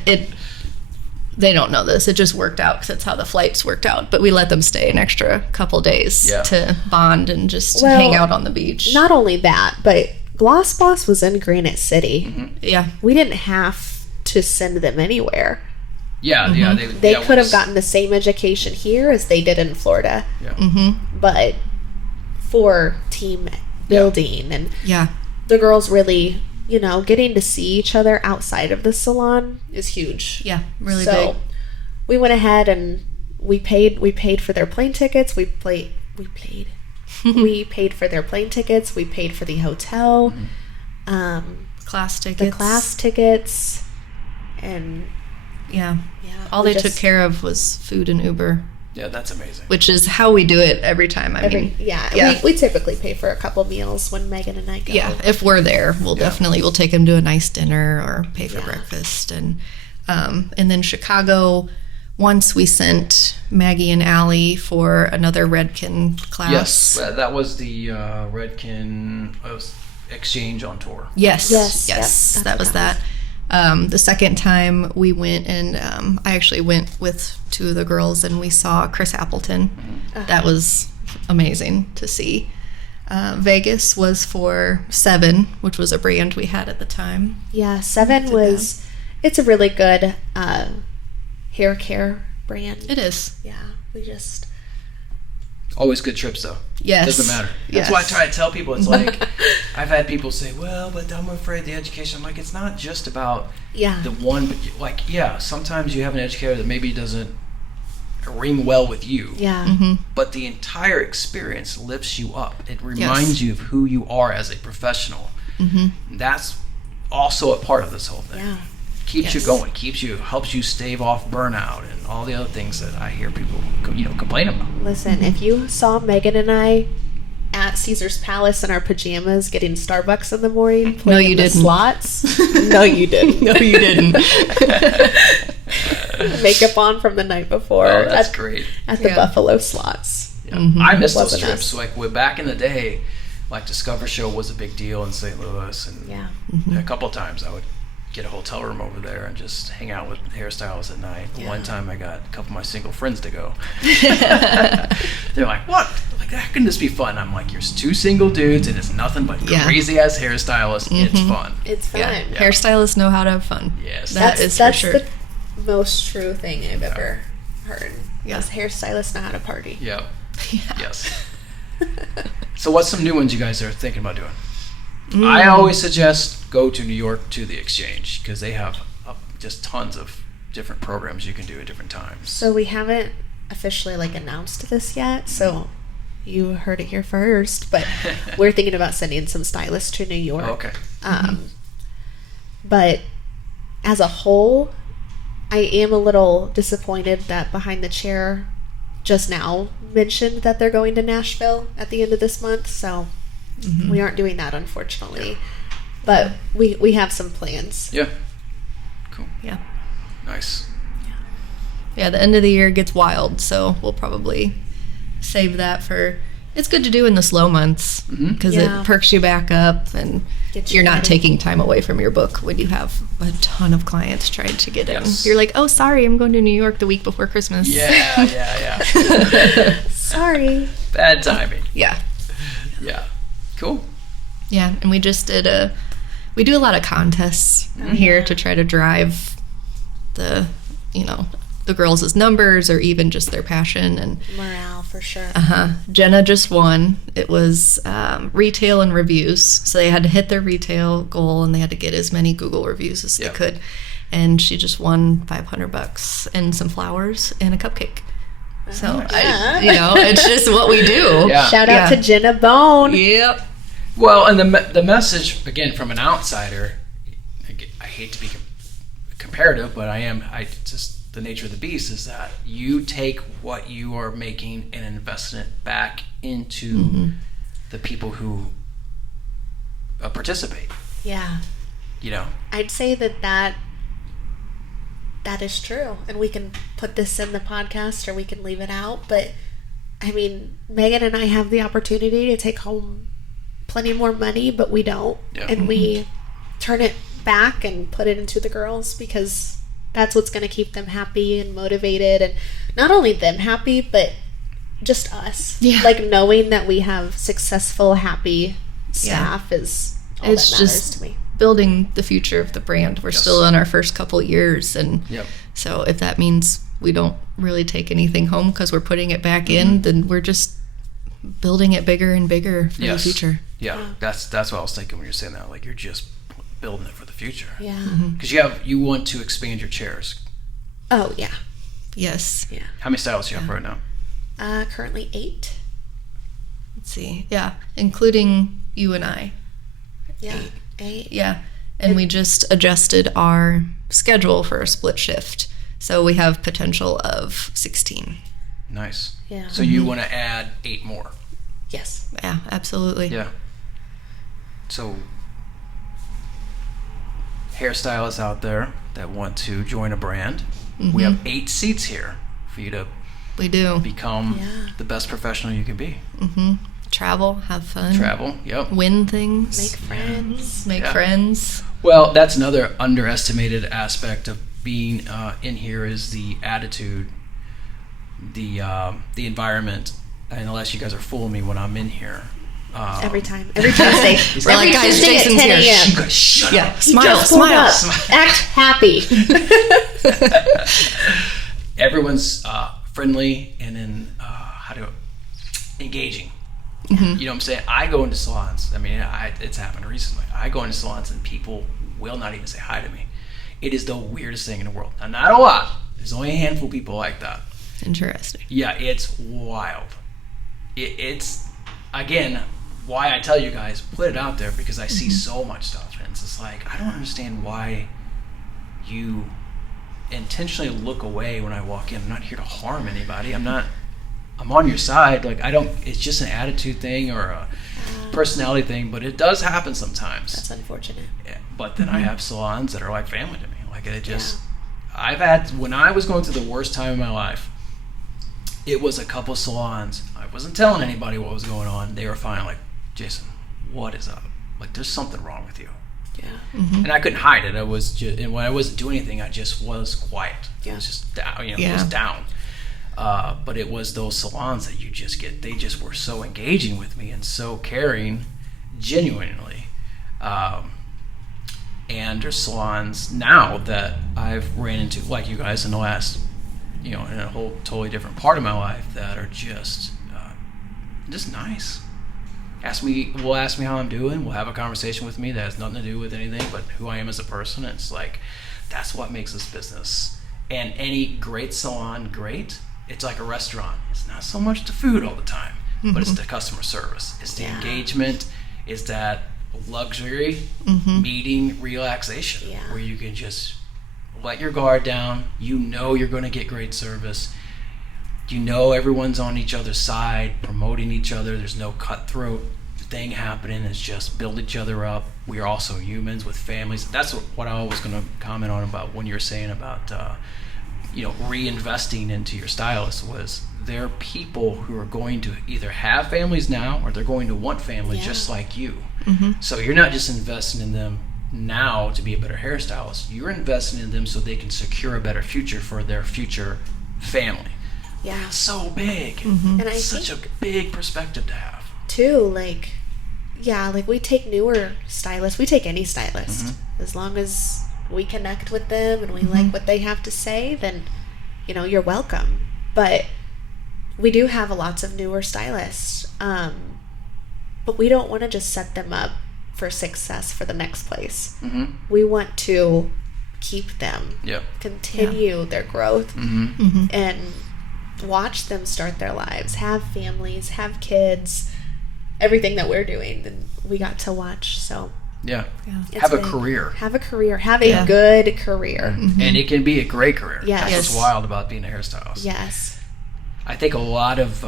they don't know this. It just worked out because that's how the flights worked out. But we let them stay an extra couple days to bond and just hang out on the beach. Not only that, but Gloss Boss was in Granite City. Yeah. We didn't have to send them anywhere. Yeah, They could have gotten the same education here as they did in Florida. Yeah. But for team building and the girls really, getting to see each other outside of the salon is huge. Yeah, really so big. We went ahead and we paid for their plane tickets. We paid for their plane tickets. We paid for the hotel, Class tickets. the class tickets, and all they took care of was food and Uber. Yeah, that's amazing. Which is how we do it every time. We typically pay for a couple meals when Megan and I go. Yeah, if we're there, we'll take them to a nice dinner or pay for breakfast. And then Chicago, once we sent Maggie and Allie for another Redken class. Yes, that was the Redken exchange on tour. Yes, Yep, that was that. The second time we went, and I actually went with two of the girls, and we saw Chris Appleton. That was amazing to see. Vegas was for Seven, which was a brand we had at the time. Yeah, Seven was, it's a really good hair care brand. It is. Yeah, we just... Always good trips, though. Yes. Doesn't matter. That's why I try to tell people. It's like, I've had people say, well, but I'm afraid the education. I'm like, it's not just about the one, but sometimes you have an educator that maybe doesn't ring well with you. Yeah. But the entire experience lifts you up. It reminds you of who you are as a professional. That's also a part of this whole thing. Yeah. Keeps you going, helps you stave off burnout and all the other things that I hear people, complain about. Listen, if you saw Megan and I at Caesar's Palace in our pajamas getting Starbucks in the morning, playing the slots. No, you didn't. No, you didn't. Makeup on from the night before. Oh, that's great. At the Buffalo slots. Yeah. I miss those Wasn't trips. us. Like back in the day, like Discover Show was a big deal in St. Louis, and a couple of times I would get a hotel room over there and just hang out with hairstylists at night. One time I got a couple of my single friends to go. They're like, what? Like, how can this be fun? I'm like, you're two single dudes and it's nothing but crazy ass hairstylists. It's fun. It's fun. Yeah. Hairstylists know how to have fun. Yes. That's that's for sure. the most true thing I've ever heard. Yeah. Is hairstylists know how to party. Yep. Yes. So what's some new ones you guys are thinking about doing? I always suggest go to New York to the Exchange because they have just tons of different programs you can do at different times. So we haven't officially announced this yet, so you heard it here first, but we're thinking about sending some stylists to New York. Oh, okay. But as a whole, I am a little disappointed that Behind the Chair just now mentioned that they're going to Nashville at the end of this month, so we aren't doing that, unfortunately. But we have some plans. Yeah. Cool. Yeah. Nice. Yeah, the end of the year gets wild, so we'll probably save that for... It's good to do in the slow months because it perks you back up and you're not taking time away from your book when you have a ton of clients trying to get in. You're like, oh, sorry, I'm going to New York the week before Christmas. Yeah. Sorry. Bad timing. Yeah. Yeah. Cool. Yeah, and we just did We do a lot of contests here to try to drive the girls' numbers or even just their passion and Morale, for sure. Jenna just won. It was retail and reviews. So they had to hit their retail goal and they had to get as many Google reviews as they could. And she just won $500 and some flowers and a cupcake. So, it's just what we do. Yeah. Shout out to Jenna Bone. Yep. Well, and the message, again, from an outsider, I hate to be comparative, but just the nature of the beast is that you take what you are making and invest it back into the people who participate. Yeah. I'd say that is true, and we can put this in the podcast or we can leave it out, but I mean, Megan and I have the opportunity to take home plenty more money, but we don't. And we turn it back and put it into the girls because that's what's going to keep them happy and motivated, and not only them happy, but just us. Like knowing that we have successful, happy staff is all that matters to me. Building the future of the brand. We're still in our first couple years, and so if that means we don't really take anything home because we're putting it back in, then we're just building it bigger and bigger for the future. That's what I was thinking when you're saying that. Like, you're just building it for the future. Because you want to expand your chairs. Oh yeah. Yes. Yeah. How many stylists do you have right now? Currently 8. Let's see. Yeah, including you and I. Yeah. 8. Yeah, and we just adjusted our schedule for a split shift, so we have potential of 16. Nice. Yeah. So you want to add 8 more? Yes. Yeah, absolutely. Yeah. So hairstylists out there that want to join a brand, we have 8 seats here for you to become the best professional you can be. Travel, have fun. Win things. Make friends. Make friends. Well, that's another underestimated aspect of being in here is the attitude, the environment. And unless you guys are fooling me when I'm in here. Every Tuesday. We're like, guys, Jason's here. Yeah, smile. Act happy. Everyone's friendly and engaging. You know what I'm saying? I go into salons. I mean, it's happened recently. I go into salons and people will not even say hi to me. It is the weirdest thing in the world. Now, not a lot. There's only a handful of people like that. Interesting. Yeah, it's wild. It's, again, why I tell you guys, put it out there, because I see so much stuff. And it's just like, I don't understand why you intentionally look away when I walk in. I'm not here to harm anybody. I'm on your side. Like, it's just an attitude thing or a personality thing, but it does happen sometimes. That's unfortunate. Yeah, but then I have salons that are like family to me. Like, it just, when I was going through the worst time in my life, it was a couple salons. I wasn't telling anybody what was going on. They were fine. Like, Jason, what is up? Like, there's something wrong with you. Yeah. And I couldn't hide it. I was just, and when I wasn't doing anything, I just was quiet. I was just down, just down. But it was those salons that you just get. They just were so engaging with me and so caring, genuinely. And there's salons now that I've ran into, like you guys, in the last, in a whole totally different part of my life that are just nice. Will ask me how I'm doing. We'll have a conversation with me that has nothing to do with anything but who I am as a person. It's like, that's what makes this business. And any great salon, great. It's like a restaurant. It's not so much the food all the time, but it's the customer service. It's the engagement. It's that luxury meeting relaxation where you can just let your guard down. You're going to get great service. Everyone's on each other's side, promoting each other. There's no cutthroat thing happening. It's just build each other up. We are also humans with families. That's what I was going to comment on about when you're saying about reinvesting into your stylist. Was there people who are going to either have families now or they're going to want family just like you. So you're not just investing in them now to be a better hairstylist. You're investing in them so they can secure a better future for their future family. Yeah. It's so big. And it's such a big perspective to have. Too, like, Yeah, like we take newer stylists. We take any stylist. As long as we connect with them and we like what they have to say, then, you know, you're welcome. But we do have lots of newer stylists. But we don't want to just set them up for success for the next place. We want to keep them, continue their growth, and watch them start their lives, have families, have kids, everything that we're doing, and we got to watch. So have a career, have a good career, and it can be a great career. Yes. That's what's wild about being a hairstylist. Yes. I think a lot of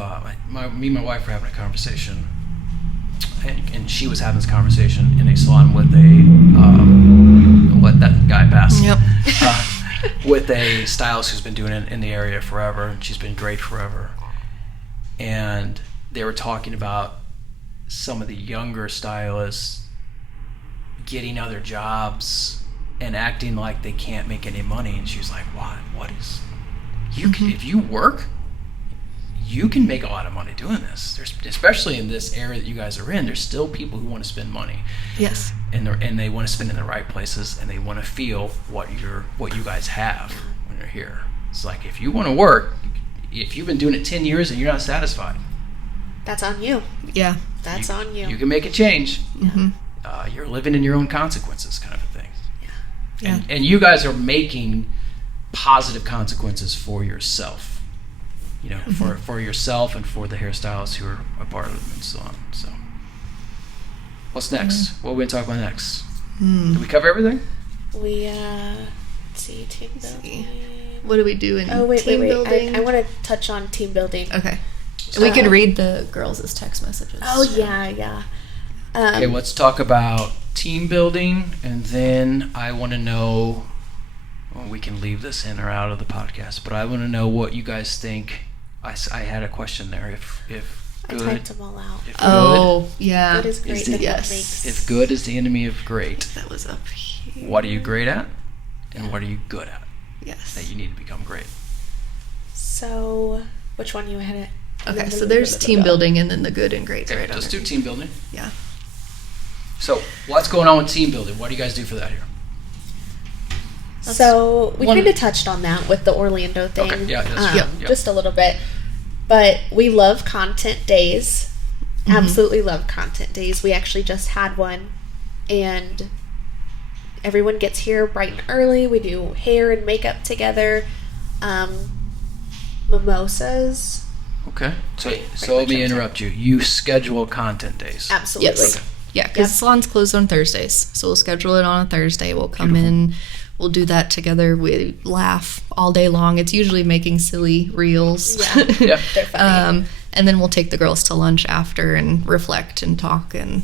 me and my wife were having a conversation, and she was having this conversation in a salon with let that guy pass. With a stylist who's been doing it in the area forever, and she's been great forever. And they were talking about some of the younger stylists getting other jobs and acting like they can't make any money. And she was like, what is, you can, if you work, you can make a lot of money doing this. There's, especially in this area that you guys are in, there's still people who want to spend money. Yes. And they want to spend in the right places, and they want to feel what you guys have when you're here. It's like, if you want to work, if you've been doing it 10 years and you're not satisfied, that's on you. Yeah. That's on you. You can make a change. You're living in your own consequences, kind of a thing. Yeah. And you guys are making positive consequences for yourself. You know, for yourself and for the hairstylists who are a part of the Moon Salon. So, what's next? What are we going to talk about next? Did we cover everything? We, let's see, team building. What do we do in team building? I want to touch on team building. Okay. We could read the girls' text messages. Oh, yeah. Okay, let's talk about team building, and then I want to know, well, we can leave this in or out of the podcast, but I want to know what you guys think. I had a question there. If good, I typed them all out. Yeah. Good is great. If good is the enemy of great, that was up here. What are you great at, and what are you good at? Yes. That you need to become great. So, which one you had it? Okay, so there's team building and then the good and great. Okay, let's do team building. Yeah. So, what's going on with team building? What do you guys do for that here? So we kind of touched on that with the Orlando thing, just a little bit. But we love content days. Absolutely love content days. We actually just had one, and everyone gets here bright and early. We do hair and makeup together, mimosas. Okay, so let me interrupt you. You schedule content days. Absolutely. Yes. Yeah, because the salon's closed on Thursdays, so we'll schedule it on a Thursday. We'll come in. We'll do that together. We laugh all day long. It's usually making silly reels. Yeah, they're funny. And then we'll take the girls to lunch after and reflect and talk, and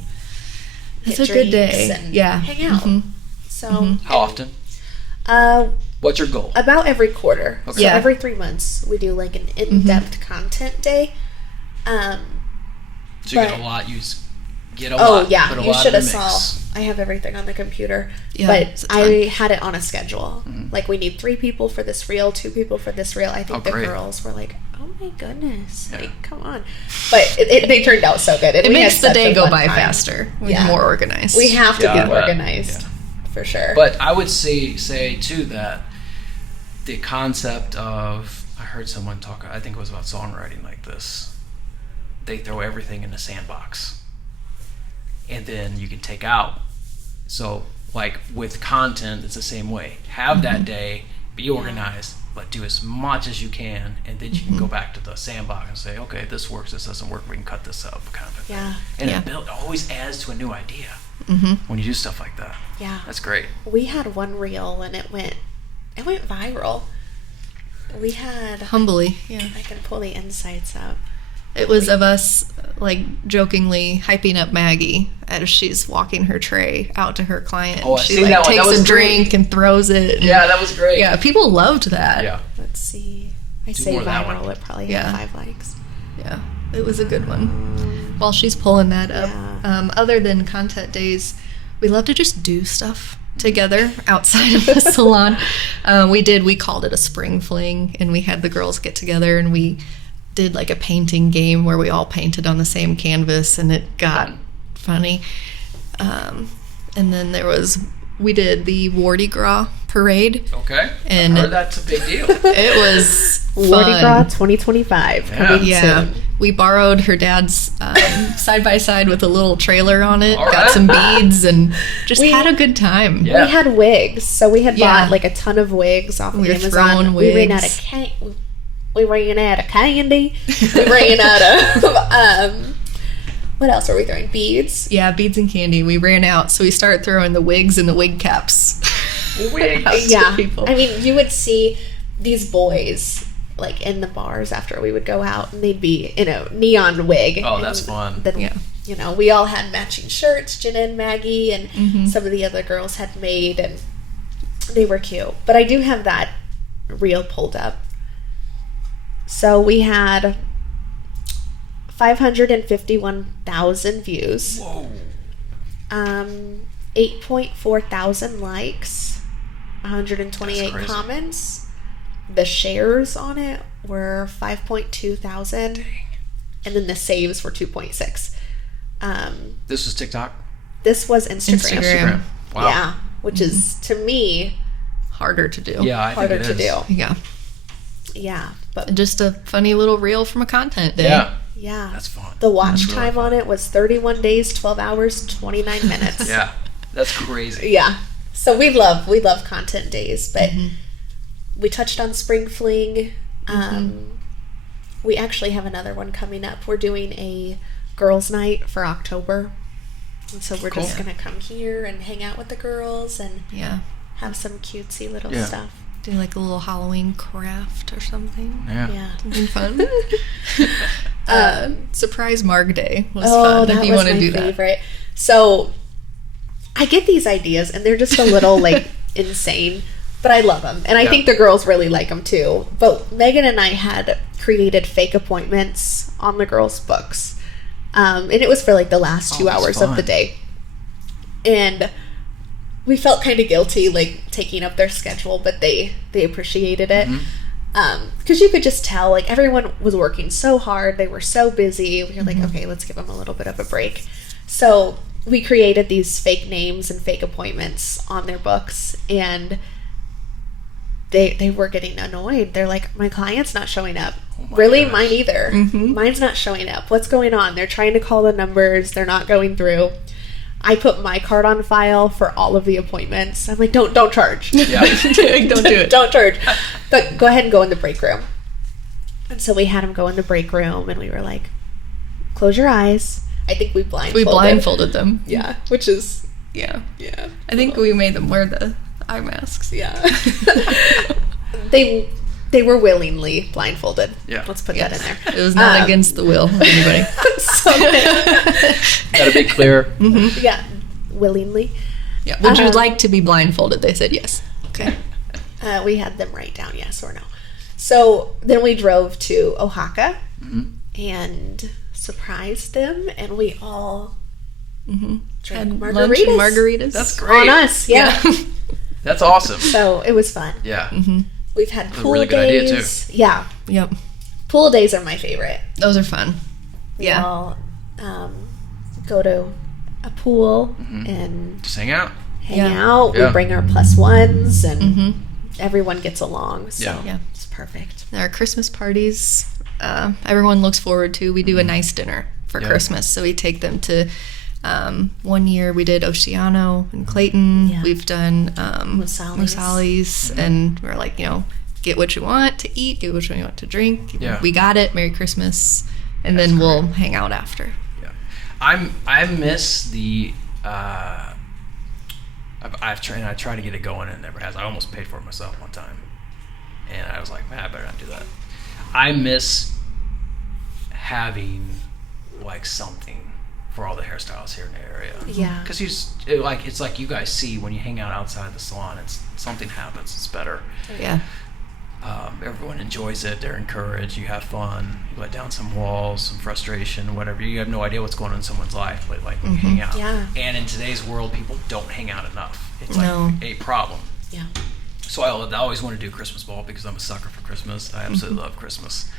it's Get a good day. And hang out. So how often? What's your goal? About every quarter. Okay. So every 3 months we do like an in-depth content day. So you get a lot. Get a lot. Oh yeah, you should have saw. I have everything on the computer, yeah, but I had it on a schedule. Like we need 3 people for this reel, 2 people for this reel. I think the girls were like, "Oh my goodness, like come on!" But they turned out so good. It makes the day go by faster. We're more organized. We have to be organized for sure. But I would say too that the concept of, I heard someone talk, I think it was about songwriting like this. They throw everything in a sandbox, and then you can take out. So, like with content, it's the same way. Have that day, be organized, but do as much as you can, and then you can go back to the sandbox and say, okay, this works, this doesn't work, we can cut this up, kind of a thing. And it always adds to a new idea when you do stuff like that. Yeah. That's great. We had one reel, and it went viral. We had... Humbly, yeah. I can pull the insights up. It was of us, like, jokingly hyping up Maggie as she's walking her tray out to her client. Oh, I she, seen like, that one. takes That was a great. drink and throws it. Yeah, that was great. Yeah, people loved that. Yeah. Let's see. I Do say more of that viral. one. It probably had 5 likes. Yeah, it was a good one. While she's pulling that up, other than content days, we love to just do stuff together outside of the salon. We called it a spring fling, and we had the girls get together and we did like a painting game where we all painted on the same canvas, and it got funny. And then we did the Mardi Gras parade. Okay. And I heard that's a big deal. It was Mardi fun. Gras 2025 coming soon. We borrowed her dad's side by side with a little trailer on it. All Got right. some beads and just had a good time. Yeah. We had wigs, so we had Yeah. bought like a ton of wigs off of We were Amazon. throwing We ran out wigs. of we ran out of candy. We ran out of what else are we throwing? Beads. Yeah, beads and candy. We ran out, so we started throwing the wigs and the wig caps. Wigs. to people. I mean, you would see these boys like in the bars after we would go out, and they'd be in a neon wig. Oh, that's And fun. Then, Yeah. you know, we all had matching shirts. Jenna and Maggie, and some of the other girls had made, and they were cute. But I do have that reel pulled up. So we had 551,000 views. Whoa. 8.4 thousand likes, 128 That's crazy. comments. The shares on it were 5.2 thousand, and then the saves were 2.6. This was TikTok? This was Instagram. Wow. Yeah, which is to me Harder to do. Yeah, I think harder it to is. do. Yeah. Yeah, but Just a funny little reel from a content day. Yeah. yeah, That's fun. the watch That's really time on it was 31 days, 12 hours, 29 minutes. Yeah. That's crazy. Yeah. So we love content days, but we touched on Spring Fling. We actually have another one coming up. We're doing a girls' night for October. And so we're just Cool. going to come here and hang out with the girls and Yeah. have some cutesy little Yeah. stuff. Do like a little Halloween craft or something. Yeah. Yeah. Something fun. Surprise Marg Day was Oh, fun that if you was want to my do that. favorite. So I get these ideas and they're just a little like insane, but I love them. And I Yeah. think the girls really like them too. But Megan and I had created fake appointments on the girls' books. And it was for like the last 2 that's hours of fun. the day. And we felt kind of guilty like taking up their schedule, but they appreciated it. Because you could just tell like everyone was working so hard. They were so busy. We were like, okay, let's give them a little bit of a break. So we created these fake names and fake appointments on their books, and they were getting annoyed. They're like, my client's not showing up. my Really? gosh. Mine either. Mine's not showing up. What's going on? They're trying to call the numbers. They're not going through. I put my card on file for all of the appointments. I'm like, don't charge. Yeah. Don't do it. Don't charge. But go ahead and go in the break room. And so we had him go in the break room, and we were like, close your eyes. I think we blindfolded. We blindfolded them. Yeah, which is, Yeah. yeah. I think we made them wear the eye masks. Yeah. They were willingly blindfolded. Yeah. Let's put that in there. It was not against the will of anybody. So Gotta be clear. yeah, willingly. Yeah. Would you like to be blindfolded? They said yes. Okay. We had them write down yes or no. So then we drove to Oaxaca and surprised them, and we all drank Had margaritas. lunch and margaritas. That's great. On us, yeah. That's awesome. So it was fun. Yeah. We've had a pool really good idea, days. Yeah, Yep. pool days are my favorite. Those are fun. Yeah. We'll go to a pool and Just hang out. hang Yeah. out. Yeah. We bring our +1s, and everyone gets along. So Yeah. Yeah. it's perfect. Our Christmas parties, everyone looks forward to. We do a nice dinner for Yeah. Christmas. So we take them to, 1 year we did Oceano in Clayton. Yeah. We've done Musali's. Musali's. And we're like, get what you want to eat, get what you want to drink. Yeah. We got it. Merry Christmas. And then we'll hang out after. Yeah. I miss the I try to get it going and it never has. I almost paid for it myself one time. And I was like, man, I better not do that. I miss having like something for all the hairstylists here in the area. Yeah. Because it's like you guys see when you hang out outside the salon, it's something happens. It's better. Yeah. Everyone enjoys it. They're encouraged. You have fun. You let down some walls, some frustration, whatever. You have no idea what's going on in someone's life, but like when you hang out. Yeah. And in today's world, people don't hang out enough. It's No. like a problem. Yeah. So I always want to do Christmas ball because I'm a sucker for Christmas. I absolutely love Christmas.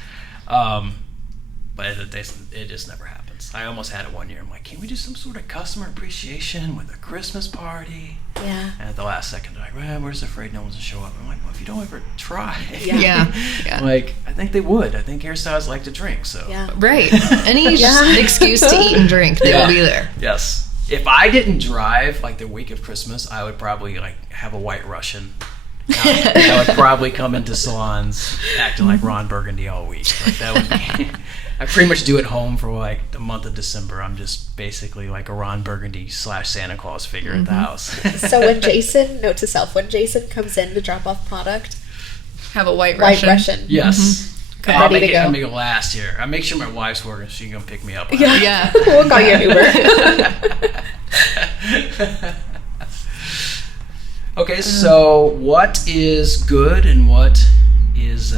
But it just never happens. happens. I almost had it one year. I'm like, can we do some sort of customer appreciation with a Christmas party? Yeah. And at the last second, they're like, well, we're just afraid no one's going to show up. I'm like, well, if you don't ever try. Yeah. Like, I think they would. I think hairstylists like to drink, so. Yeah. Right. Any excuse to eat and drink, they will be there. Yes. If I didn't drive, like, the week of Christmas, I would probably, like, have a White Russian. I would probably come into salons acting like Ron Burgundy all week. Like, that would be... I pretty much do it home for like the month of December. I'm just basically like a Ron Burgundy / Santa Claus figure at the house. So when Jason, note to self, when Jason comes in to drop off product, have a White Russian. Yes. Ready to go. I'll make it last year. I make sure my wife's working so she can come pick me up. Yeah. We'll call you an Uber. Okay, so what is good and what is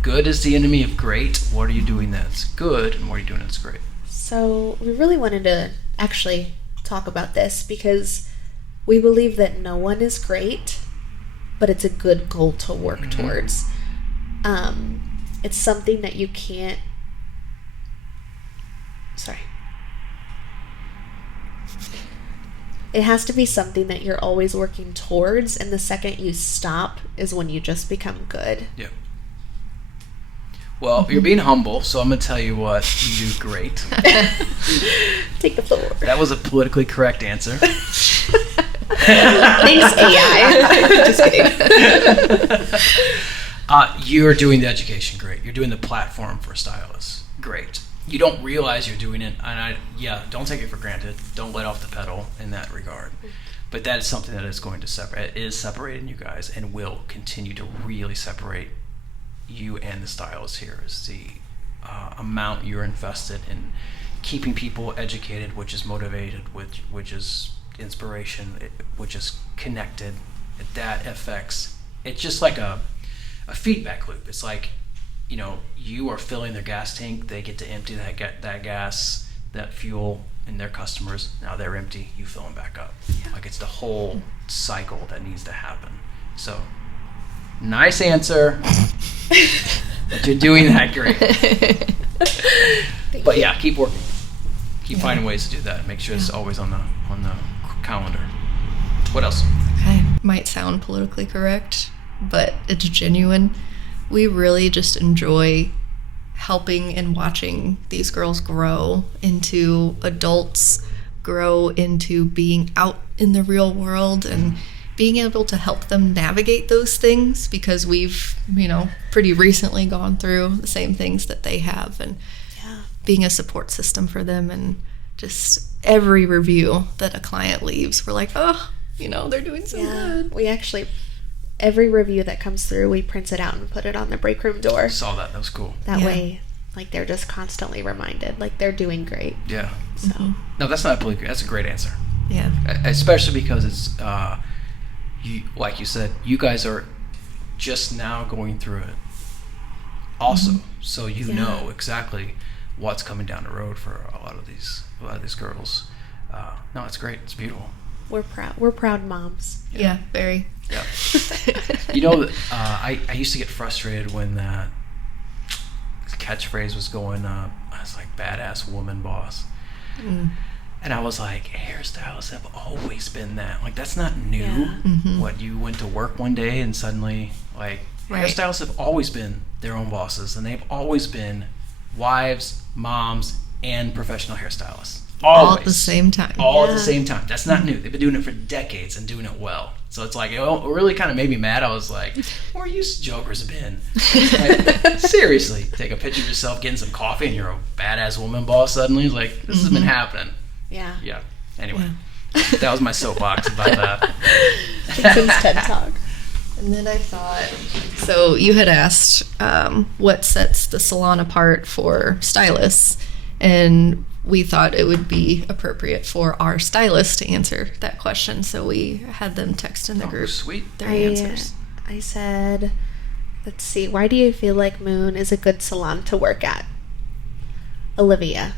good is the enemy of great? What are you doing that's good and what are you doing that's great? So we really wanted to actually talk about this because we believe that no one is great, but it's a good goal to work towards. It's something that you can't... It has to be something that you're always working towards, and the second you stop is when you just become good. Yeah. Well, you're being humble, so I'm going to tell you what you do great. Take the floor. That was a politically correct answer. Thanks, AI. Just kidding. You're doing the education great. You're doing the platform for stylists great. You don't realize you're doing it, and don't take it for granted. Don't let off the pedal in that regard. But that is something that is going to separate. It is separating you guys, and will continue to really separate you and the stylist here. Is the amount you're invested in keeping people educated, which is motivated, which is inspiration, which is connected. That affects. It's just like a feedback loop. It's like, you know, you are filling their gas tank. They get to empty that gas, that fuel, in their customers. Now they're empty. You fill them back up. Yeah. Like, it's the whole cycle that needs to happen. So, nice answer. But you're doing that great. But yeah, keep working. Keep finding ways to do that. Make sure it's always on the calendar. What else? Okay. Might sound politically correct, but it's genuine. We really just enjoy helping and watching these girls grow into adults, grow into being out in the real world, and being able to help them navigate those things, because we've, pretty recently gone through the same things that they have, and being a support system for them. And just every review that a client leaves, we're like, oh, they're doing so good. We actually... Every review that comes through, we print it out and put it on the break room door. I saw that. That was cool. That way, like, they're just constantly reminded, like, they're doing great. Yeah. So. No, that's not politically. That's a great answer. Yeah. Especially because it's, like you said, you guys are just now going through it. Also, so you know exactly what's coming down the road for a lot of these girls. No, it's great. It's beautiful. We're proud moms. Yeah, very. Yeah. I used to get frustrated when that catchphrase was going up. I was like, badass woman boss. And I was like, hairstylists have always been that. Like, that's not new. Yeah. What, you went to work one day and suddenly, like, hairstylists have always been their own bosses, and they've always been wives, moms, and professional hairstylists. Always. All at the same time. All at the same time. That's not new. They've been doing it for decades and doing it well. So it's like, it really kind of made me mad. I was like, where you jokers been? Like, seriously, take a picture of yourself getting some coffee and you're a badass woman boss suddenly. Like, this has been happening. Yeah. Yeah. Anyway, that was my soapbox about that. Jason's TED Talk. And then I thought, so you had asked what sets the salon apart for stylists, and we thought it would be appropriate for our stylist to answer that question. So we had them text in the group their answers. I said, let's see, why do you feel like Moon is a good salon to work at? Olivia.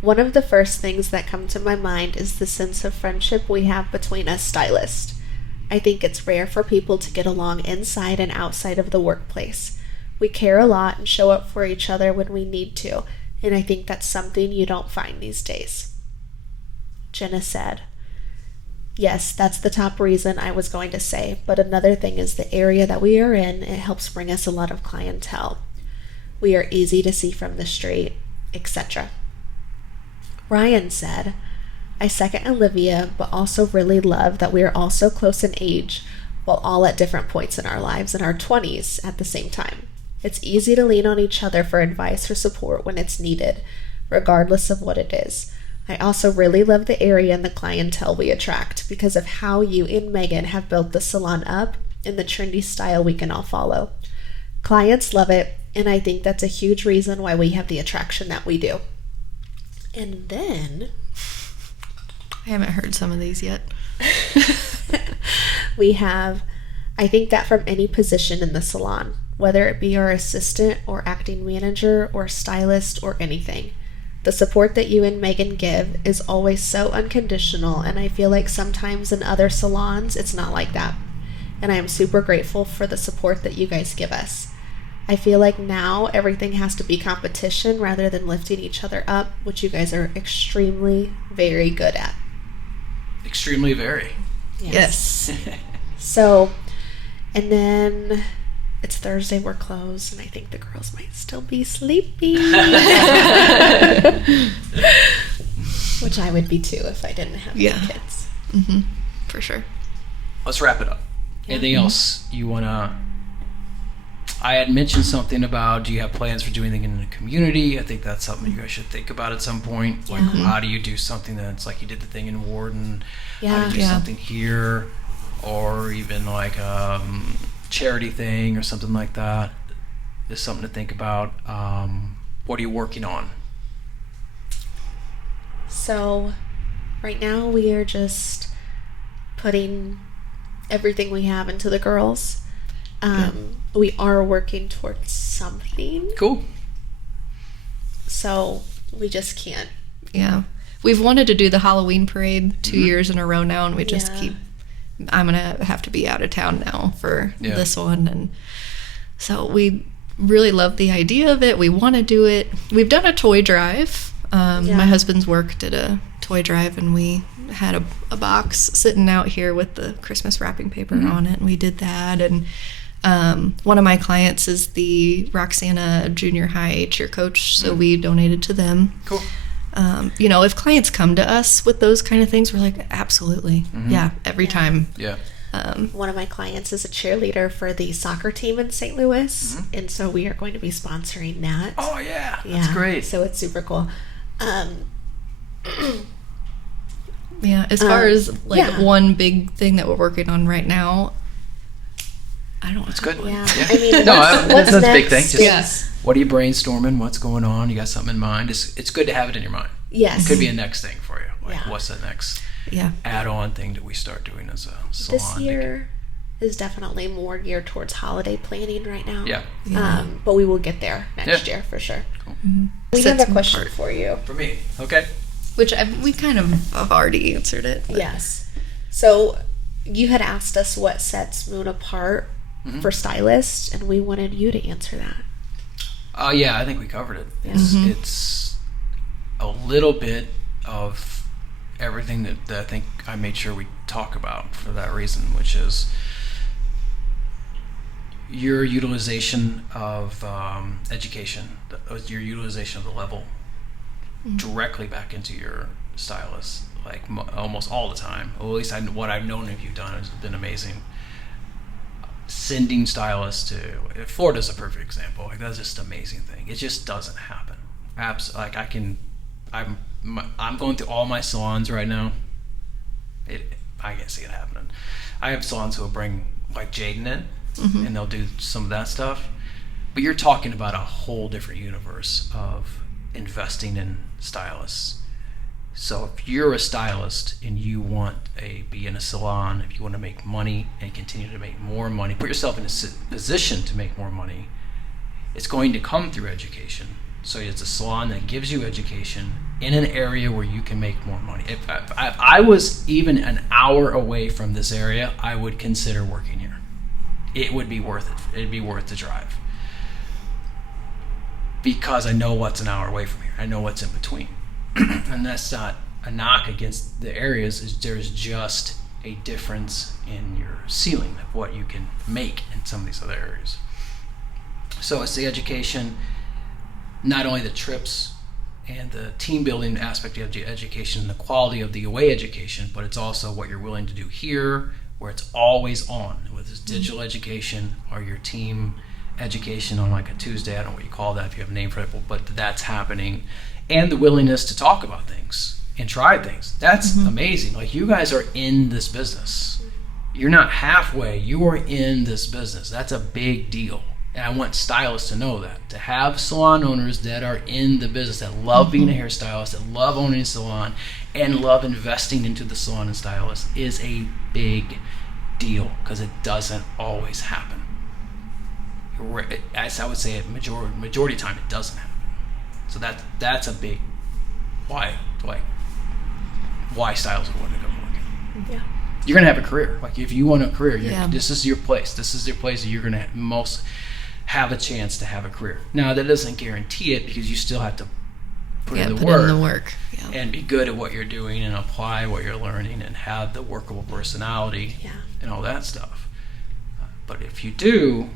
One of the first things that come to my mind is the sense of friendship we have between us stylists. I think it's rare for people to get along inside and outside of the workplace. We care a lot and show up for each other when we need to. and I think that's something you don't find these days. Jenna said, yes, that's the top reason I was going to say, but another thing is the area that we are in, it helps bring us a lot of clientele. We are easy to see from the street, etc. Ryan said, I second Olivia, but also really love that we are all so close in age, while all at different points in our lives in our 20s at the same time. It's easy to lean on each other for advice or support when it's needed, regardless of what it is. I also really love the area and the clientele we attract because of how you and Megan have built the salon up in the trendy style we can all follow. Clients love it, and I think that's a huge reason why we have the attraction that we do. And then I haven't heard some of these yet. we have, I think that from any position in the salon, whether it be our assistant or acting manager or stylist or anything, the support that you and Megan give is always so unconditional, and I feel like sometimes in other salons it's not like that. And I am super grateful for the support that you guys give us. I feel like now everything has to be competition rather than lifting each other up, which you guys are extremely very good at. Extremely very. Yes. So, and then it's Thursday, we're closed, and I think the girls might still be sleepy. Which I would be too if I didn't have any kids. Mm-hmm. For sure. Let's wrap it up. Anything else you want to... I had mentioned something about, do you have plans for doing anything in the community? I think that's something you guys should think about at some point. Like, how do you do something that's like you did the thing in Warden? How do you do something here? Or even like charity thing or something like that. Is something to think about. What are you working on? So right now we are just putting everything we have into the girls. We are working towards something. Cool. So we just can't. Yeah. We've wanted to do the Halloween parade 2 years in a row now, and we just keep... I'm going to have to be out of town now for this one. And so we really love the idea of it. We want to do it. We've done a toy drive. My husband's work did a toy drive, and we had a box sitting out here with the Christmas wrapping paper on it, and we did that. And one of my clients is the Roxana junior high cheer coach, so we donated to them. Cool. If clients come to us with those kind of things, we're like, absolutely. Yeah, every time. Yeah. One of my clients is a cheerleader for the soccer team in St. Louis, and so we are going to be sponsoring that. Oh, yeah. That's great. So it's super cool. As far as one big thing that we're working on right now, I don't know. That's good. Yeah. I mean, that's a big thing. Just, what are you brainstorming? What's going on? You got something in mind? It's good to have it in your mind. Yes. It could be a next thing for you. Like, what's the next yeah. add-on thing that we start doing as a salon. This year is definitely more geared towards holiday planning right now. Yeah. But we will get there next year for sure. Cool. Mm-hmm. We have a question for you. For me. Okay. Which we kind of have already answered it. But. Yes. So you had asked us what sets Moon apart for stylists, and we wanted you to answer that. Yeah, I think we covered it. Yeah. It's a little bit of everything that I think I made sure we talk about for that reason, which is your utilization of education, your utilization of the level directly back into your stylist, like almost all the time. Well, at least what I've known of you done has been amazing. Sending stylists to Florida's a perfect example. Like, that's just an amazing thing. It just doesn't happen. Like I'm going through all my salons right now. I can't see it happening. I have salons who will bring like Jaden in, and they'll do some of that stuff. But you're talking about a whole different universe of investing in stylists. So if you're a stylist and you want be in a salon, if you want to make money and continue to make more money, put yourself in a position to make more money, it's going to come through education. So it's a salon that gives you education in an area where you can make more money. If I was even an hour away from this area, I would consider working here. It would be worth it. It'd be worth the drive. because I know what's an hour away from here. I know what's in between. And that's not a knock against the areas. There's just a difference in your ceiling of what you can make in some of these other areas. So it's the education, not only the trips and the team building aspect of the education and the quality of the away education, but it's also what you're willing to do here, where it's always on, whether it's digital education or your team education on like a Tuesday. I don't know what you call that, if you have a name for it, but that's happening. And the willingness to talk about things and try things. That's amazing. Like, you guys are in this business. You're not halfway. You are in this business. That's a big deal. And I want stylists to know that. To have salon owners that are in the business, that love being a hairstylist, that love owning a salon, and love investing into the salon and stylist is a big deal, because it doesn't always happen. As I would say, majority of the time, it doesn't happen. So that's a big why stylists would want to come work. Yeah. You're gonna have a career. Like, if you want a career, this is your place. This is your place that you're gonna most have a chance to have a career. Now, that doesn't guarantee it, because you still have to put in the work and be good at what you're doing and apply what you're learning and have the workable personality and all that stuff. But if you do,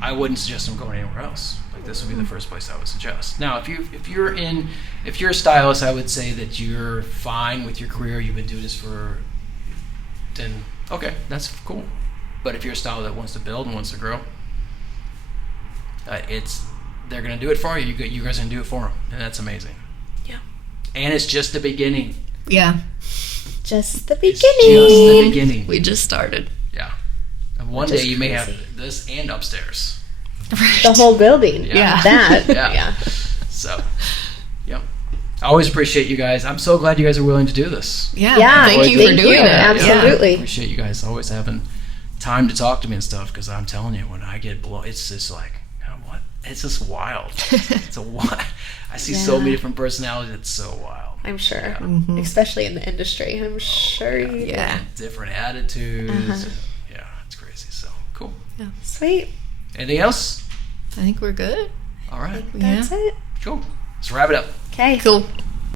I wouldn't suggest them going anywhere else. Like, this would be the first place I would suggest. Now, if you're a stylist, I would say that you're fine with your career. You've been doing this then okay, that's cool. But if you're a stylist that wants to build and wants to grow, they're going to do it for you. You guys are going to do it for them, and that's amazing. Yeah. And it's just the beginning. Yeah. Just the beginning. It's just the beginning. We just started. Yeah. And one day you may have this and upstairs. Right. The whole building. Yeah. That. Yeah. So, yep. I always appreciate you guys. I'm so glad you guys are willing to do this. Yeah. Yeah. Thank you for doing it. Absolutely. I appreciate you guys always having time to talk to me and stuff, because I'm telling you, when I get blown, it's just like, what? It's just wild. I see so many different personalities. It's so wild. I'm sure. Yeah. Especially in the industry. I'm sure you different attitudes. Yeah, it's crazy. So, cool. Yeah. Sweet. Anything else? I think we're good. All right. That's it. Cool. Let's wrap it up. Okay. Cool.